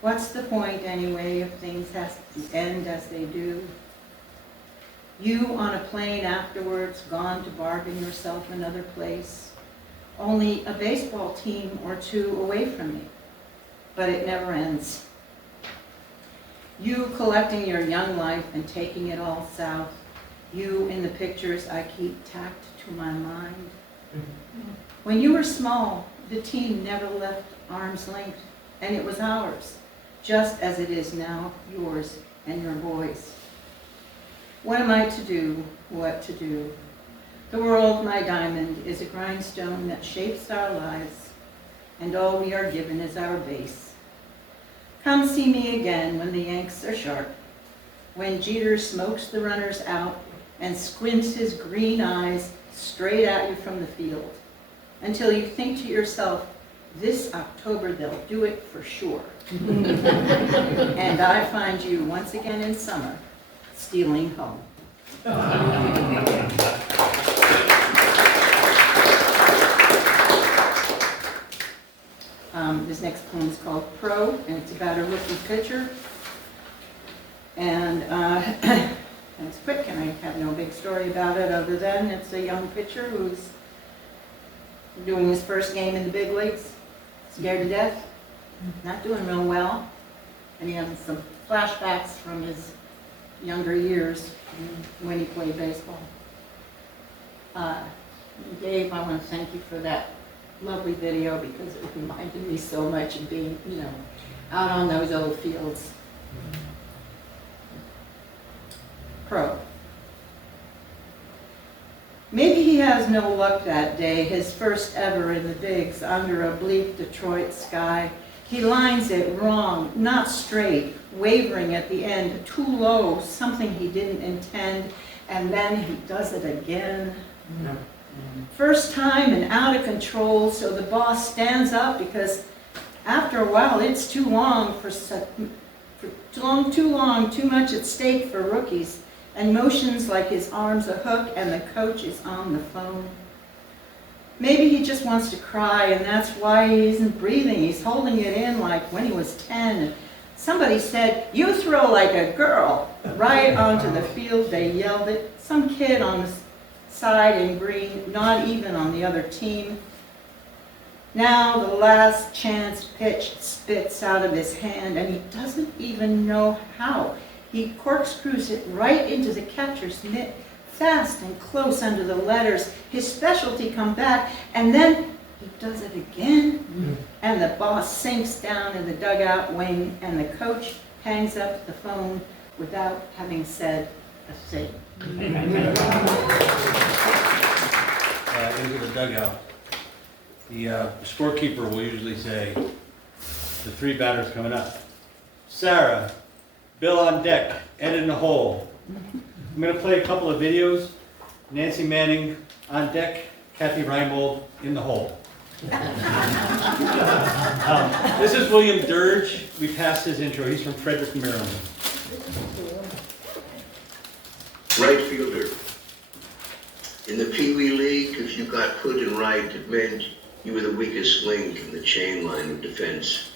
What's the point anyway if things have to end as they do? You on a plane afterwards, gone to bargain yourself another place, only a baseball team or two away from me, but it never ends. You collecting your young life and taking it all south, you in the pictures I keep tacked to my mind. When you were small, the team never left arm's length, and it was ours, just as it is now, yours and your boys. What am I to do? What to do? The world, my diamond, is a grindstone that shapes our lives, and all we are given is our base. Come see me again when the Yanks are sharp, when Jeter smokes the runners out and squints his green eyes straight at you from the field, until you think to yourself, this October they'll do it for sure. And I find you once again in summer, stealing home. This next poem is called Pro, and it's about a rookie pitcher. And it's quick, and I have no big story about it other than it's a young pitcher who's doing his first game in the big leagues, scared to death, not doing real well, and he has some flashbacks from his younger years when he played baseball. Dave, I want to thank you for that lovely video because it reminded me so much of being, out on those old fields. Pro. Maybe he has no luck that day, his first ever in the bigs under a bleak Detroit sky. He lines it wrong, not straight, wavering at the end, too low, something he didn't intend, and then he does it again. First time and out of control, so the boss stands up because after a while it's too long, too much at stake for rookies, and motions like his arm's a hook and the coach is on the phone. Maybe he just wants to cry and that's why he isn't breathing. He's holding it in like when he was 10. Somebody said, "You throw like a girl." Right onto the field they yelled it. Some kid on the side in green, not even on the other team. Now the last chance pitch spits out of his hand and he doesn't even know how. He corkscrews it right into the catcher's mitt, fast and close under the letters. His specialty come back, and then he does it again, and the boss sinks down in the dugout wing, and the coach hangs up the phone without having said a thing. Into the dugout. The scorekeeper will usually say, the three batters coming up. Sara, Bill on deck, Ed in the hole. I'm going to play a couple of videos. Nancy Manning on deck, Kathy Reinbold in the hole. This is William Dirge. We passed his intro. He's from Frederick, Maryland. Right fielder. In the Pee Wee League, if you got put in right, it meant you were the weakest link in the chain line of defense.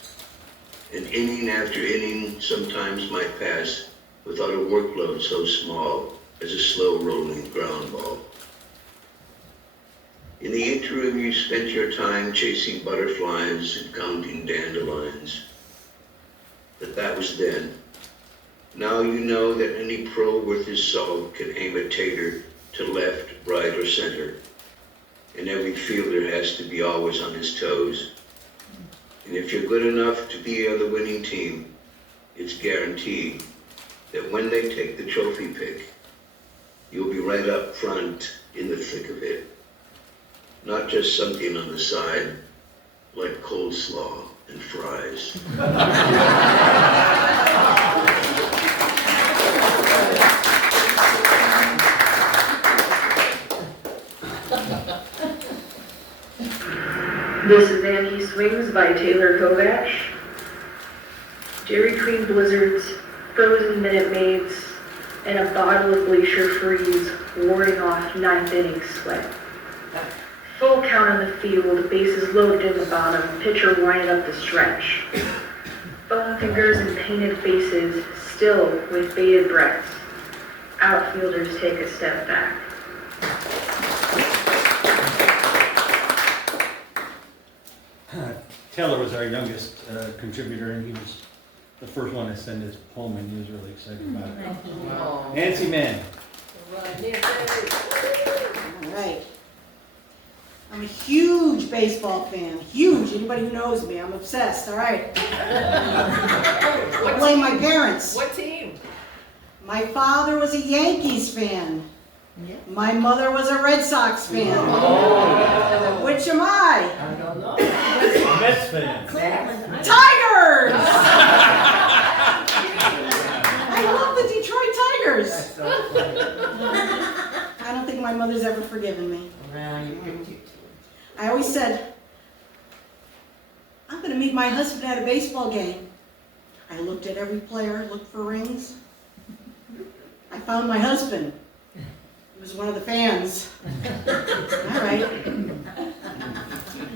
And inning after inning sometimes might pass without a workload so small as a slow rolling ground ball. In the interim, you spent your time chasing butterflies and counting dandelions. But that was then. Now you know that any pro worth his salt can aim a tater to left, right, or center. And every fielder has to be always on his toes. And if you're good enough to be on the winning team, it's guaranteed that when they take the trophy pick, you'll be right up front in the thick of it. Not just something on the side, like coleslaw and fries. This is Yankee Swings by Taylor Kovach. Dairy Queen blizzards, frozen Minute Maids, and a bottle of Glacier Freeze warding off ninth inning sweat. Full count on the field, bases loaded in the bottom, pitcher winding up the stretch. Bone fingers and painted faces, still with bated breaths. Outfielders take a step back. Taylor was our youngest contributor, and he was the first one to send his poem, and he was really excited about it. Wow. Nancy Mann. All right. I'm a huge baseball fan, huge. Anybody who knows me, I'm obsessed, all right. I blame my parents. What team? My father was a Yankees fan. My mother was a Red Sox fan. Oh. Which am I? I don't know. Mets fan. Tigers! I love the Detroit Tigers. I don't think my mother's ever forgiven me. I always said, I'm going to meet my husband at a baseball game. I looked at every player, looked for rings. I found my husband. He was one of the fans. All right.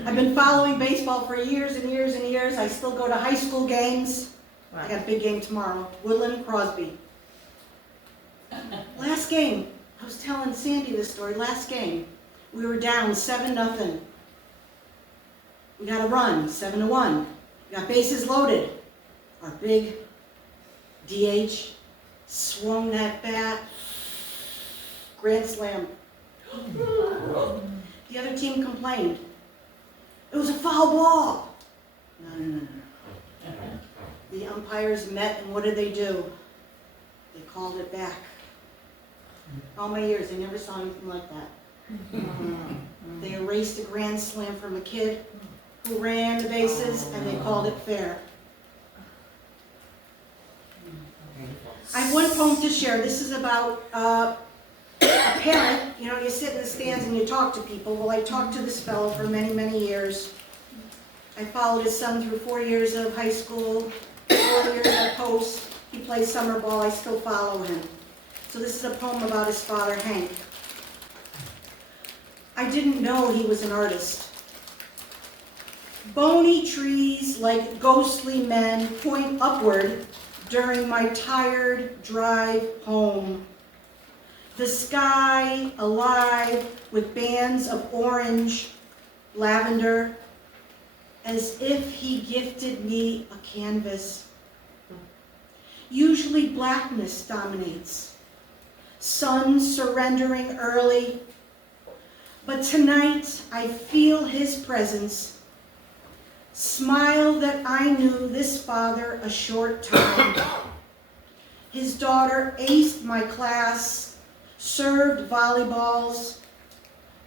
I've been following baseball for years and years and years. I still go to high school games. I got a big game tomorrow. Woodland, Crosby. Last game, I was telling Sandy this story. Last game, we were down 7-0. We got a run, 7-1. We got bases loaded. Our big DH swung that bat. Grand slam. The other team complained. It was a foul ball. No. The umpires met, and what did they do? They called it back. All my years, I never saw anything like that. They erased a grand slam from a kid who ran the bases, and they called it fair. I have one poem to share. This is about a parent. You know, you sit in the stands and you talk to people. Well, I talked to this fellow for many, many years. I followed his son through 4 years of high school, 4 years at post. He plays summer ball. I still follow him. So this is a poem about his father, Hank. I didn't know he was an artist. Bony trees like ghostly men point upward during my tired drive home. The sky alive with bands of orange, lavender, as if he gifted me a canvas. Usually blackness dominates, sun surrendering early, but tonight I feel his presence. Smile that I knew this father a short time. His daughter aced my class, served volleyballs.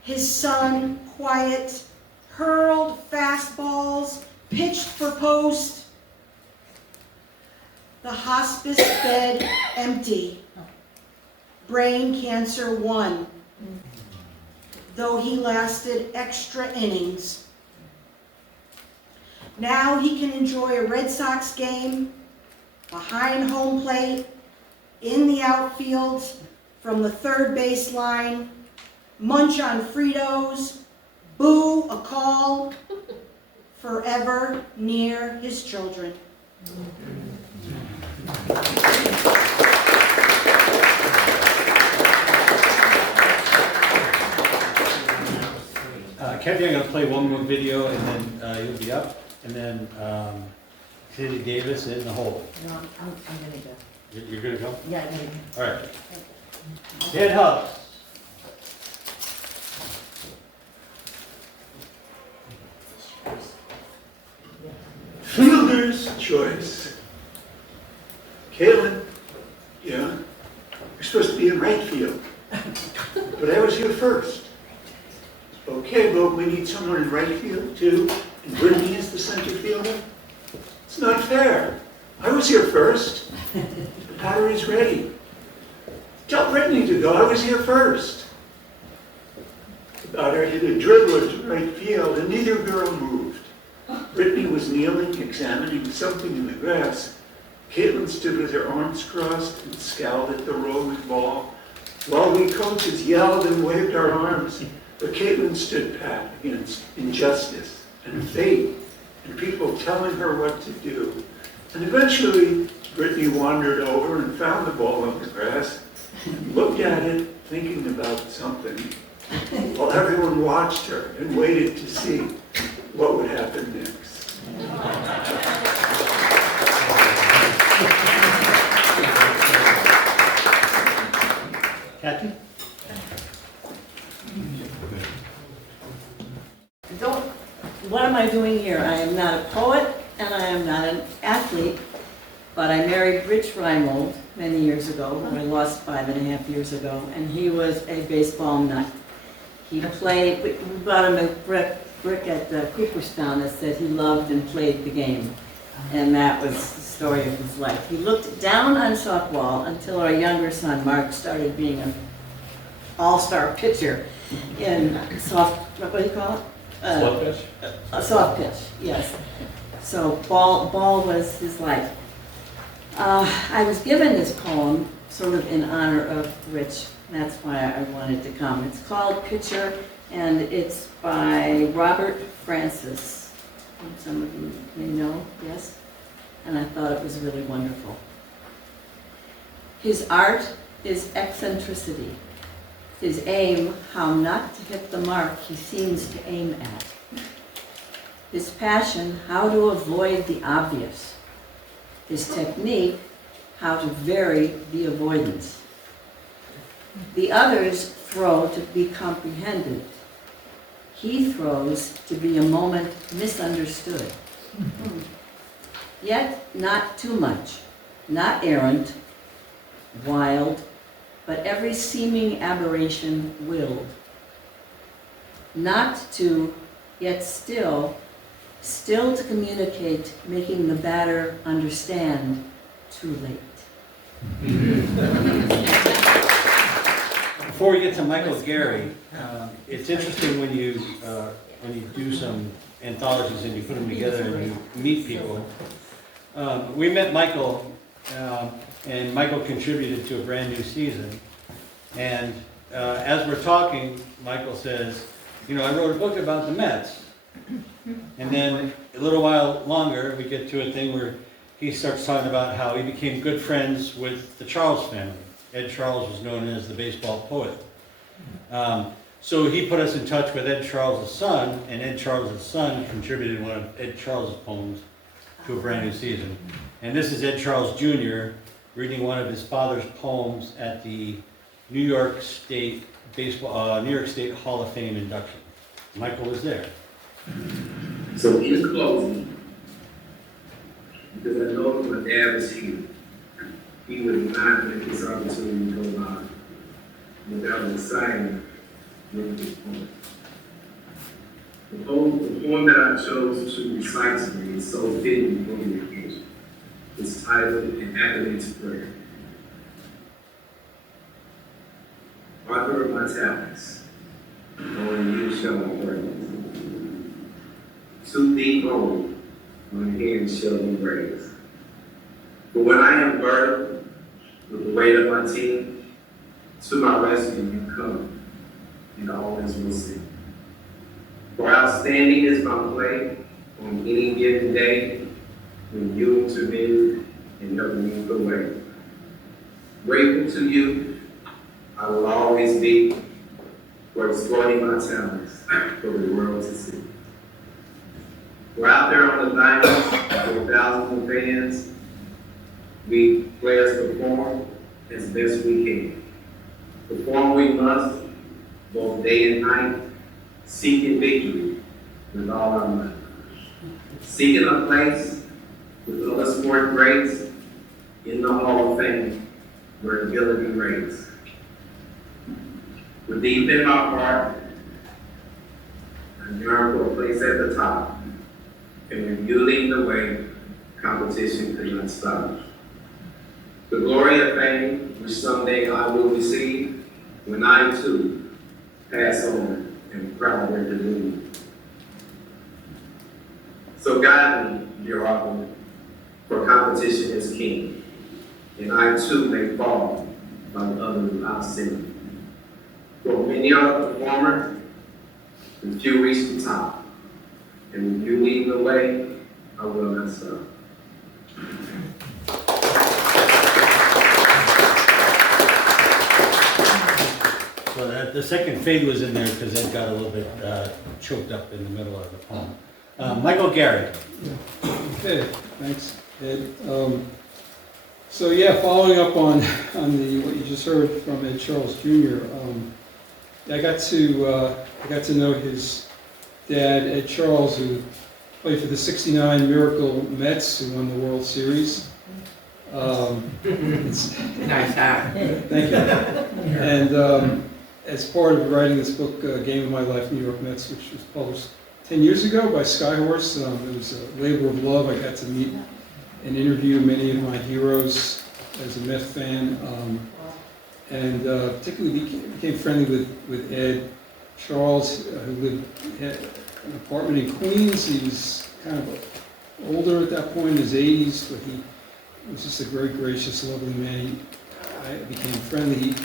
His son, quiet, hurled fastballs, pitched for post. The hospice bed empty. Brain cancer won, though he lasted extra innings. Now he can enjoy a Red Sox game, behind home plate, in the outfield, from the third base line, munch on Fritos, boo a call, forever near his children. Kathy, I'm going to play one more video, and then you'll be up. And then Cindy Davis in the hole. No, I'm gonna go. You're going to go? Yeah, I'm gonna go. All right. Ed Hubs. Fielder's choice. Kaylin, yeah, you're supposed to be in right field. But I was here first. Okay, but we need someone in right field too, and Brittany is the center fielder. It's not fair. I was here first. The batter is ready. Tell Brittany to go. I was here first. batter hit a dribbler to right field, and neither girl moved. Brittany was kneeling, examining something in the grass. Caitlin stood with her arms crossed and scowled at the rolling ball, while we coaches yelled and waved our arms. But Caitlin stood pat against injustice and fate and people telling her what to do. And eventually, Brittany wandered over and found the ball on the grass and looked at it, thinking about something, while everyone watched her and waited to see what would happen next. Kathy? What am I doing here? I am not a poet and I am not an athlete, but I married Rich Reimold many years ago, who I lost 5.5 years ago, and he was a baseball nut. He played, we bought him a brick at Cooperstown that said he loved and played the game, and that was the story of his life. He looked down on softball until our younger son, Mark, started being an all-star pitcher in what do you call it? Soft pitch? A soft pitch, yes. So ball was his life. I was given this poem sort of in honor of Rich. That's why I wanted to come. It's called Pitcher, and it's by Robert Francis. Some of you may know, yes? And I thought it was really wonderful. His art is eccentricity. His aim, how not to hit the mark he seems to aim at. His passion, how to avoid the obvious. His technique, how to vary the avoidance. The others throw to be comprehended. He throws to be a moment misunderstood. Yet not too much, not errant, wild, but every seeming aberration willed. Not to, yet still to communicate, making the batter understand too late. Before we get to Michael Gary, it's interesting when you do some anthologies and you put them together and you meet people. We met Michael, and Michael contributed to a brand new season. And as we're talking, Michael says, you know, I wrote a book about the Mets. And then a little while longer, we get to a thing where he starts talking about how he became good friends with the Charles family. Ed Charles was known as the baseball poet. So he put us in touch with Ed Charles' son, and Ed Charles' son contributed one of Ed Charles' poems to a brand new season. And this is Ed Charles Jr. reading one of his father's poems at the New York State Hall of Fame induction. Michael was there. So in closing, because I know that my dad was here, he would not let this opportunity go by without reciting with this poem. The poem that I chose to recite today is so fitting for the occasion. It's titled An Accolades Prayer. Author of my talents, on you shall I praise. 2 feet old, my hands shall be raised. But when I am burdened with the weight of my team, to my rescue you come, and always will see. For outstanding is my play on any given day, when you intervene and help me the way. Grateful to you, I will always be, for exploiting my talents for the world to see. We're out there on the diamonds with thousands of fans. We players perform as best we can. Perform we must, both day and night, seeking victory with all our might. Seeking a place with other sport greats in the Hall of Fame where ability reigns. With deep in my heart, I yearn for a place at the top. And when you lead the way, competition could not stop. The glory of fame, which someday I will receive, when I too pass on and proud interlude. So guide me, dear author, for competition is king, and I too may fall like others I've seen. For many are the performers, and few reach the top. And when you lead the way, I will not stop. So the second fade was in there because it got a little bit choked up in the middle of the poem. Michael Garrett. Okay, thanks, Ed. So yeah, following up on what you just heard from Ed Charles Jr. I got to know his dad, Ed Charles, who played for the '69 Miracle Mets, who won the World Series. Nice hat. Thank you. And as part of writing this book, Game of My Life, New York Mets, which was published 10 years ago by Skyhorse, it was a labor of love. I got to meet and interview many of my heroes as a Met fan, and particularly became friendly with Ed Charles, who lived in an apartment in Queens. He was kind of older at that point, in his 80s, but he was just a very gracious, lovely man. I became friendly.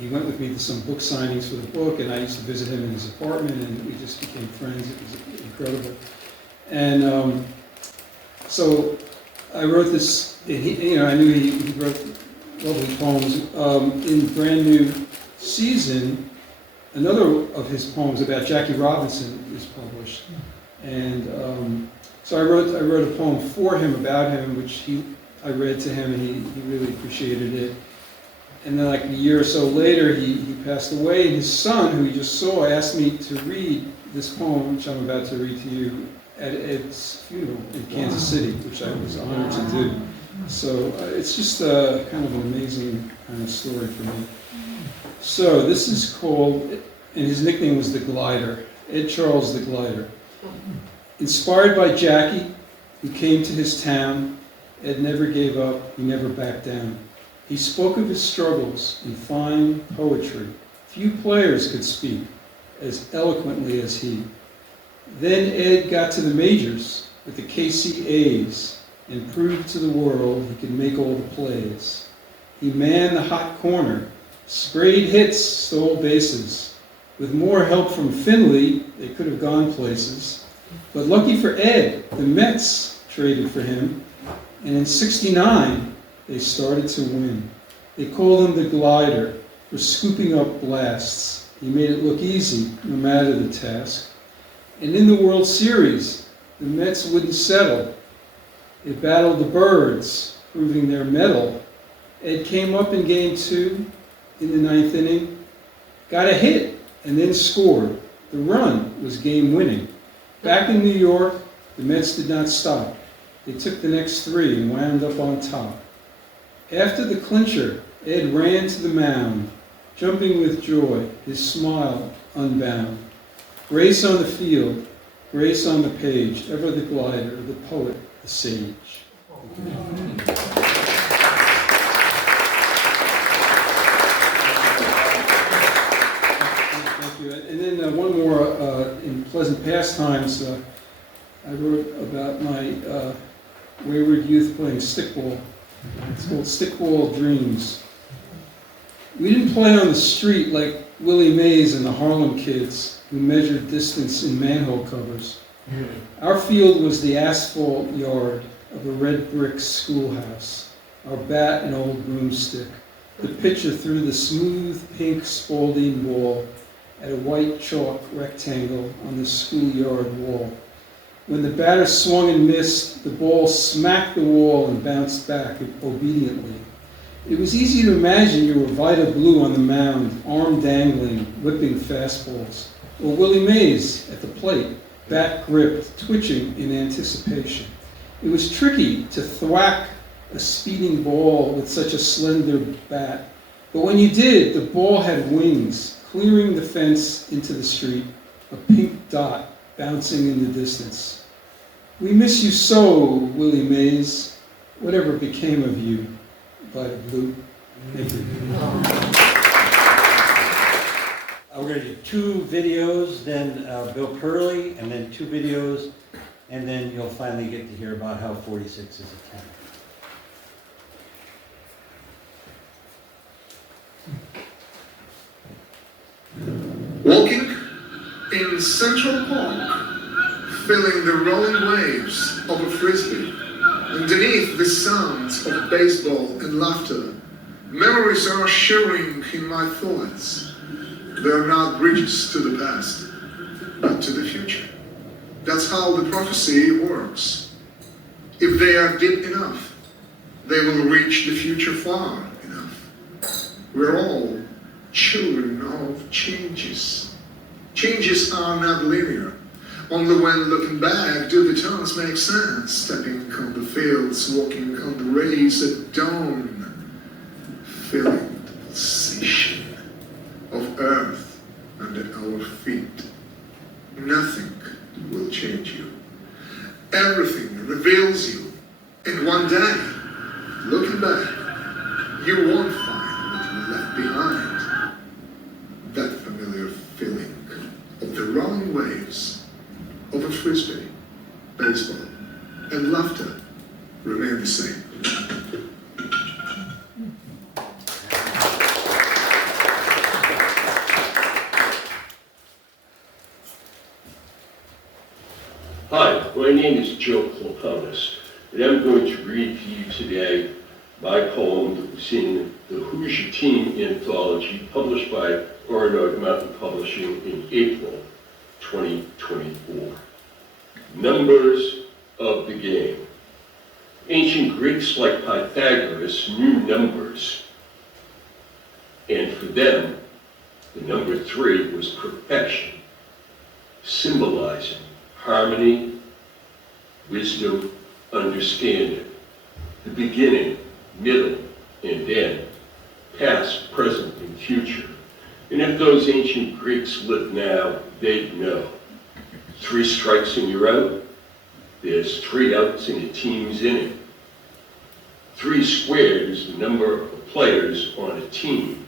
He went with me to some book signings for the book, and I used to visit him in his apartment, and we just became friends. It was incredible. And so I wrote this, and I knew he wrote lovely poems. In Brand New Season, another of his poems about Jackie Robinson is published. And so I wrote a poem for him, about him, which I read to him, and he really appreciated it. And then like a year or so later, he passed away, and his son, who he just saw, asked me to read this poem, which I'm about to read to you, at Ed's funeral in Kansas City, which I was honored to do. So it's just kind of an amazing kind of story for me. So this is called, and his nickname was the Glider, Ed Charles the Glider. Inspired by Jackie, who came to his town, Ed never gave up, he never backed down. He spoke of his struggles in fine poetry. Few players could speak as eloquently as he. Then Ed got to the majors with the KCA's and proved to the world he could make all the plays. He manned the hot corner, sprayed hits, stole bases. With more help from Finley, they could have gone places. But lucky for Ed, the Mets traded for him, and in '69, they started to win. They called him the Glider for scooping up blasts. He made it look easy, no matter the task. And in the World Series, the Mets wouldn't settle. They battled the Birds, proving their mettle. Ed came up in Game 2 in the 9th inning, got a hit, and then scored. The run was game-winning. Back in New York, the Mets did not stop. They took the next 3 and wound up on top. After the clincher, Ed ran to the mound, jumping with joy, his smile unbound. Grace on the field, grace on the page, ever the glider, the poet, the sage. Thank you. And then one more, in Pleasant Pastimes, I wrote about my wayward youth playing stickball. It's called Stickball Dreams. We didn't play on the street like Willie Mays and the Harlem Kids who measured distance in manhole covers. Our field was the asphalt yard of a red brick schoolhouse, our bat and old broomstick, the pitcher threw the smooth pink Spalding ball at a white chalk rectangle on the schoolyard wall. When the batter swung and missed, the ball smacked the wall and bounced back obediently. It was easy to imagine you were Vida Blue on the mound, arm dangling, whipping fastballs. Or Willie Mays at the plate, bat gripped, twitching in anticipation. It was tricky to thwack a speeding ball with such a slender bat. But when you did, the ball had wings, clearing the fence into the street, a pink dot bouncing in the distance. We miss you so, Willie Mays. Whatever became of you, Vida Blue. Thank you. we're gonna do 2 videos, then Bill Curley, and then 2 videos, and then you'll finally get to hear about how 46 is a 10. Walking in Central Park, feeling the rolling waves of a frisbee, underneath the sounds of baseball and laughter, memories are shivering in my thoughts. They are not bridges to the past, but to the future. That's how the prophecy works. If they are deep enough, they will reach the future far enough. We're all children of changes. Changes are not linear. Only when looking back do the turns make sense. Stepping on the fields, walking on the rays at dawn, feeling the pulsation of earth under our feet. Nothing will change you. Everything reveals you. And one day, looking back, you won't find what you left behind. That familiar feeling of the rolling waves of a frisbee, baseball, and laughter remain the same. Hi, my name is Joe Kloponis, and I'm going to read to you today my poem that was in the Who's Your Team anthology published by Orenaug Mountain Publishing in April 2024. Numbers of the game. Ancient Greeks like Pythagoras knew numbers, and for them, the number 3 was perfection, symbolizing harmony, wisdom, understanding, the beginning, middle, and end, past, present, and future. And if those ancient Greeks lived now, they'd know. 3 strikes and you're out. There's 3 outs and a team's inning. 3 squared is the number of players on a team,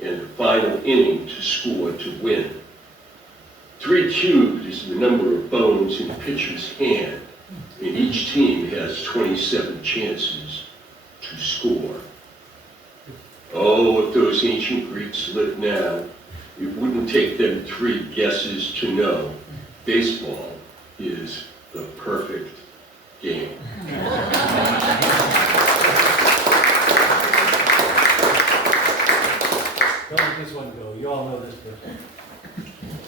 and the final inning to score to win. 3 cubed is the number of bones in a pitcher's hand, and each team has 27 chances to score. Oh, if those ancient Greeks lived now, it wouldn't take them 3 guesses to know baseball is the perfect game. Don't let this one go. You all know this person.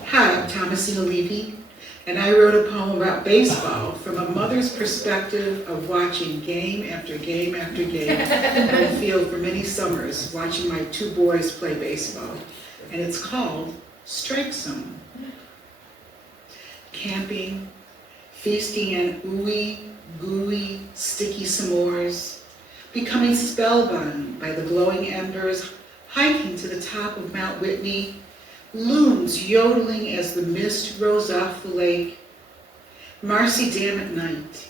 Hi, I'm Thomasina Levy, and I wrote a poem about baseball from a mother's perspective of watching game after game after game on the field for many summers, watching my 2 boys play baseball. And it's called Strike Zone. Camping, feasting on ooey, gooey, sticky s'mores, becoming spellbound by the glowing embers, hiking to the top of Mount Whitney, loons yodeling as the mist rose off the lake, Marcy Dam at night,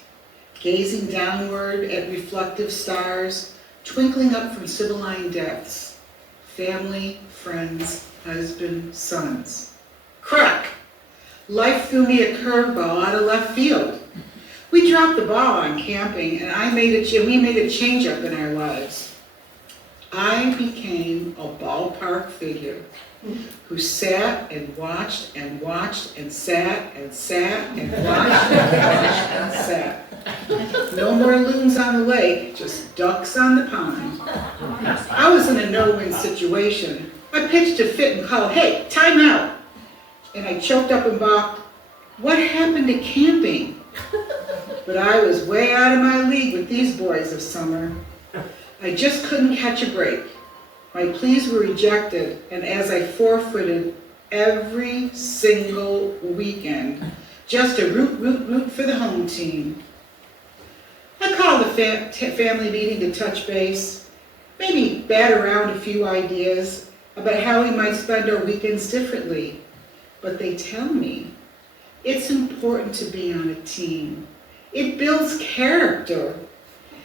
gazing downward at reflective stars, twinkling up from sibylline depths, family, friends, husband, sons. Crack! Life threw me a curveball out of left field. We dropped the ball on camping, and we made a change-up in our lives. I became a ballpark figure who sat and watched and watched and sat and sat and watched and watched and sat. No more loons on the lake, just ducks on the pond. I was in a no-win situation. I pitched a fit and called, "Hey, time out!" And I choked up and balked, "What happened to camping?" But I was way out of my league with these boys of summer. I just couldn't catch a break. My pleas were rejected, and as I forfeited every single weekend, just a root for the home team. I called a family meeting to touch base, maybe bat around a few ideas about how we might spend our weekends differently. But they tell me it's important to be on a team. It builds character.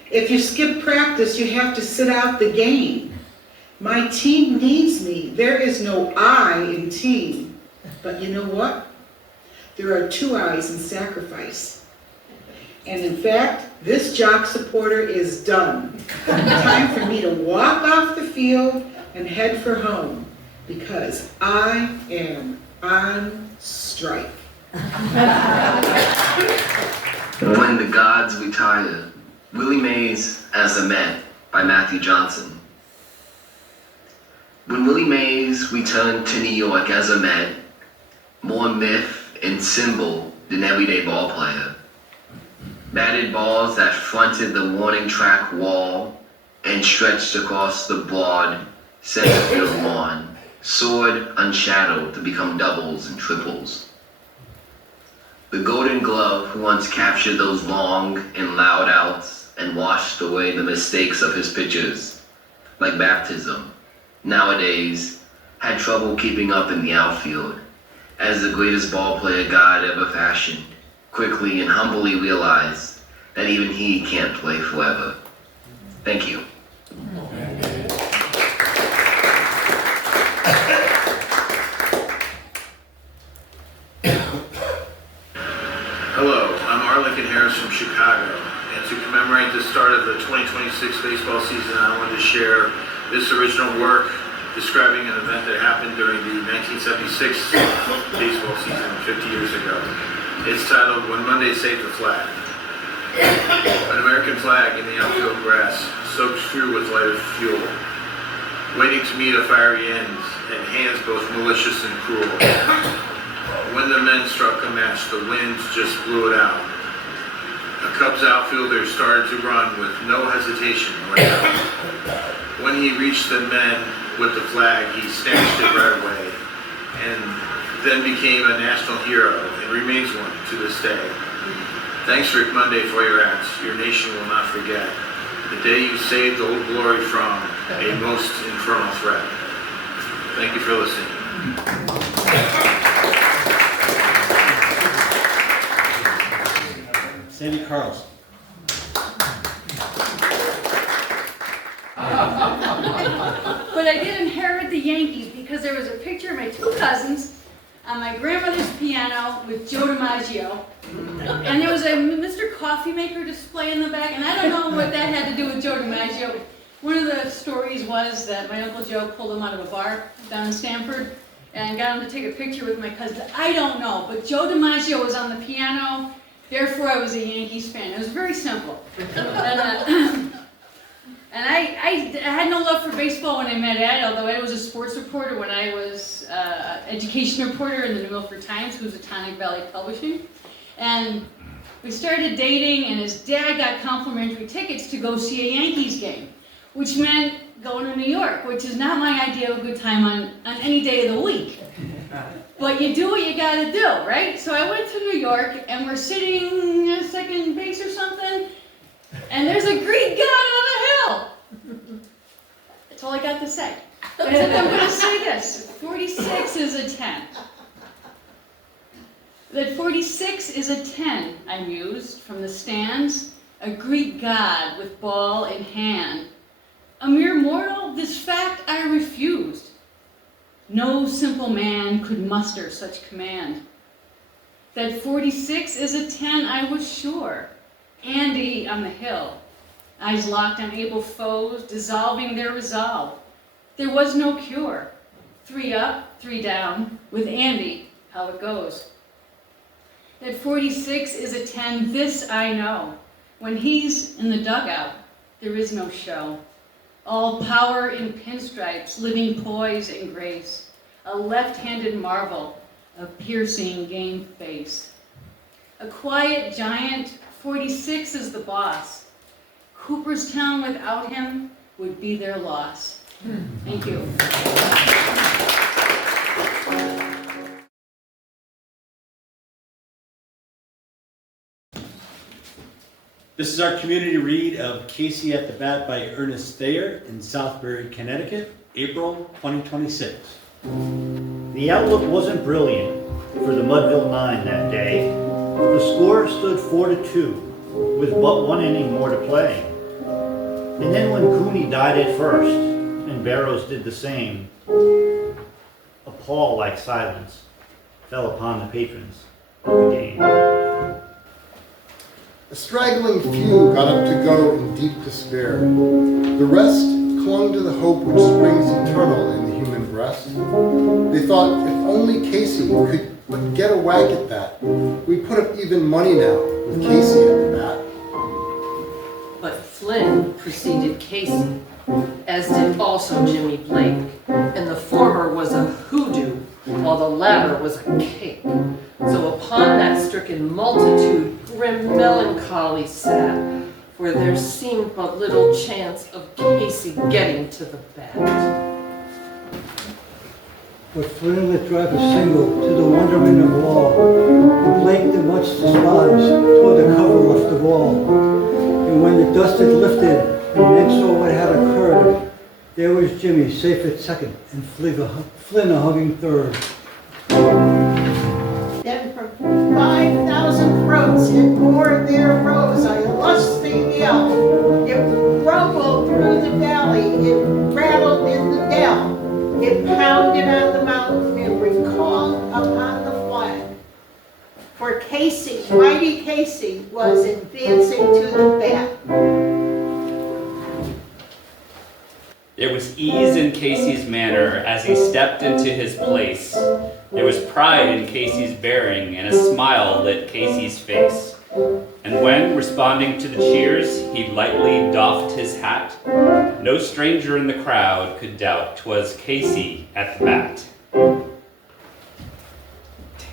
If you skip practice, you have to sit out the game. My team needs me. There is no I in team. But you know what? There are two I's in sacrifice. And in fact, this jock supporter is done. Time for me to walk off the field and head for home, because I am on strike. When the Gods Retire, Willie Mays as a Met by Matthew Johnson. When Willie Mays returned to New York as a Met, more myth and symbol than everyday ball player. Batted balls that fronted the warning track wall and stretched across the broad center field lawn, soared unshadowed to become doubles and triples. The Golden Glove who once captured those long and loud outs and washed away the mistakes of his pitches, like baptism, nowadays had trouble keeping up in the outfield, as the greatest ball player God ever fashioned quickly and humbly realized that even he can't play forever. Thank you. Hello, I'm Arlington Harris from Chicago, and to commemorate the start of the 2026 baseball season, I wanted to share this original work describing an event that happened during the 1976 baseball season 50 years ago. It's titled When Monday Saved the Flag. An American flag in the outfield grass, soaked through with lighter fuel, waiting to meet a fiery end, and hands both malicious and cruel. When the men struck a match, the wind just blew it out. A Cubs outfielder started to run with no hesitation or doubt. When he reached the men with the flag, he snatched it right away, and then became a national hero and remains one to this day. Thanks, Rick Monday, for your acts. Your nation will not forget the day you saved Old Glory from a most infernal threat. Thank you for listening. Sandy Carlson. But I did inherit the Yankees because there was a picture of my two cousins on my grandmother's piano with Joe DiMaggio. And there was a Mr. Coffee Maker display in the back, and I don't know what that had to do with Joe DiMaggio. One of the stories was that my Uncle Joe pulled him out of a bar down in Stamford and got him to take a picture with my cousin. I don't know, but Joe DiMaggio was on the piano, therefore I was a Yankees fan. It was very simple. And I had no love for baseball when I met Ed, although Ed was a sports reporter when I was education reporter in the New Milford Times, who was at Tonic Valley Publishing. And we started dating, and his dad got complimentary tickets to go see a Yankees game, which meant going to New York, which is not my idea of a good time on any day of the week. But you do what you gotta do, right? So I went to New York, and we're sitting at second base or something, and there's a Greek god on the hill. That's all I got to say. Except I'm going to say this. 46 is a 10. That 46 is a 10, I mused, from the stands. A Greek god with ball in hand. A mere mortal, this fact I refused. No simple man could muster such command. That 46 is a 10, I was sure. Andy on the hill, eyes locked on able foes, dissolving their resolve. There was no cure. 3 up, 3 down, with Andy, how it goes. That 46 is a 10, this I know. When he's in the dugout, there is no show. All power in pinstripes, living poise and grace. A left-handed marvel, a piercing game face. A quiet giant, 46 is the boss. Cooperstown without him would be their loss. Thank you. This is our community read of Casey at the Bat by Ernest Thayer in Southbury, Connecticut, April 2026. The outlook wasn't brilliant for the Mudville 9 that day. The score stood 4-2, with but 1 inning more to play. And then when Cooney died at first, and Barrows did the same, a pall-like silence fell upon the patrons of the game. A straggling few got up to go in deep despair. The rest clung to the hope which springs eternal in the human breast. They thought if only Casey could but get a whack at that, we'd put up even money now with Casey at the bat. But Flynn preceded Casey, as did also Jimmy Blake, and the former was a hoodoo, while the latter was a cake. So upon that stricken multitude grim melancholy sat, for there seemed but little chance of Casey getting to the bat. But Flynn let drive a single to the wonderment of all, and Blake, the much despised, tore the cover off the wall. And when the dust had lifted, and men saw what had occurred, there was Jimmy, safe at second, and Flynn a hugging third. Then from 5,000 throats and more there rose a lusty yell. It rumbled through the valley, it rattled in the dell, it pounded on the mountain and recalled upon the flat. For Casey, mighty Casey, was advancing to the bat. There was ease in Casey's manner as he stepped into his place. There was pride in Casey's bearing, and a smile lit Casey's face. And when, responding to the cheers, he lightly doffed his hat, no stranger in the crowd could doubt 'twas Casey at the bat.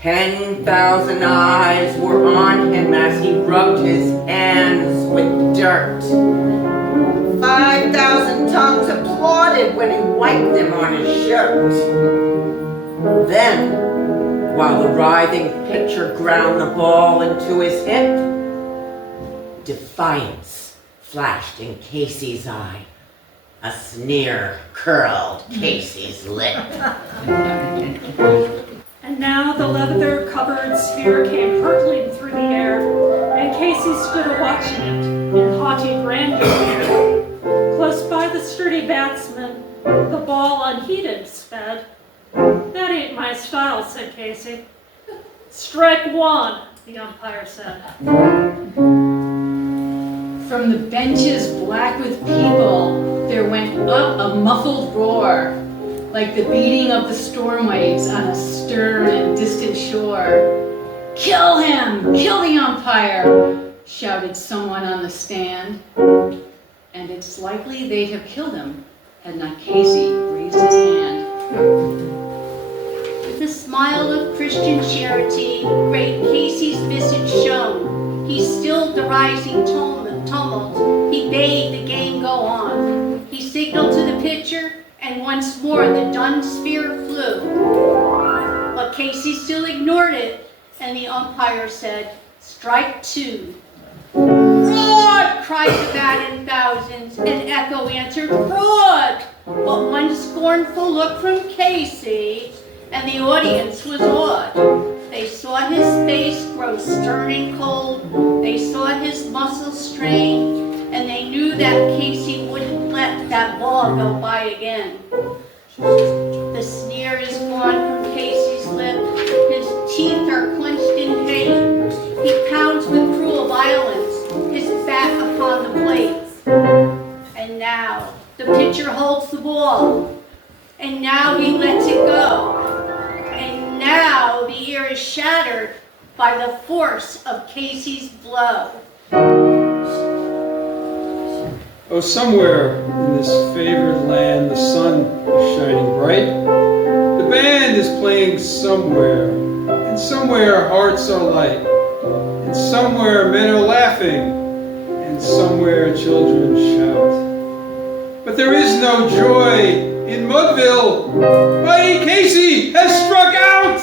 10,000 eyes were on him as he rubbed his hands with dirt. 5,000 tongues applauded when he wiped them on his shirt. Then, while the writhing pitcher ground the ball into his hip, defiance flashed in Casey's eye. A sneer curled Casey's lip. And now the leather-covered sphere came hurtling through the air, and Casey stood a-watching it in haughty grandeur. Close by the sturdy batsman, the ball unheeded sped. "That ain't my style," said Casey. "Strike one," the umpire said. From the benches black with people, there went up a muffled roar, like the beating of the storm waves on a stern and distant shore. "Kill him! Kill the umpire!" shouted someone on the stand. And it's likely they'd have killed him had not Casey raised his hand. With a smile of Christian charity, great Casey's visage shone. He stilled the rising tumult. He bade the game go on. He signaled to the pitcher, and once more the dun sphere flew. But Casey still ignored it, and the umpire said, "Strike two." "Fraud!" cried the bat in thousands, and echo answered, "Fraud!" But one scornful look from Casey, and the audience was awed. They saw his face grow stern and cold, they saw his muscles strain, and they knew that Casey wouldn't let that ball go by again. The sneer is gone from Casey's lip, his teeth are clenched in pain. He pounds with cruel violence, his bat upon the plate. And now the pitcher holds the ball, and now he lets it go. And now the ear is shattered by the force of Casey's blow. Oh, somewhere in this favored land the sun is shining bright. The band is playing somewhere, and somewhere hearts are light. And somewhere men are laughing, and somewhere children shout. But there is no joy in Mudville. Mighty Casey has struck out!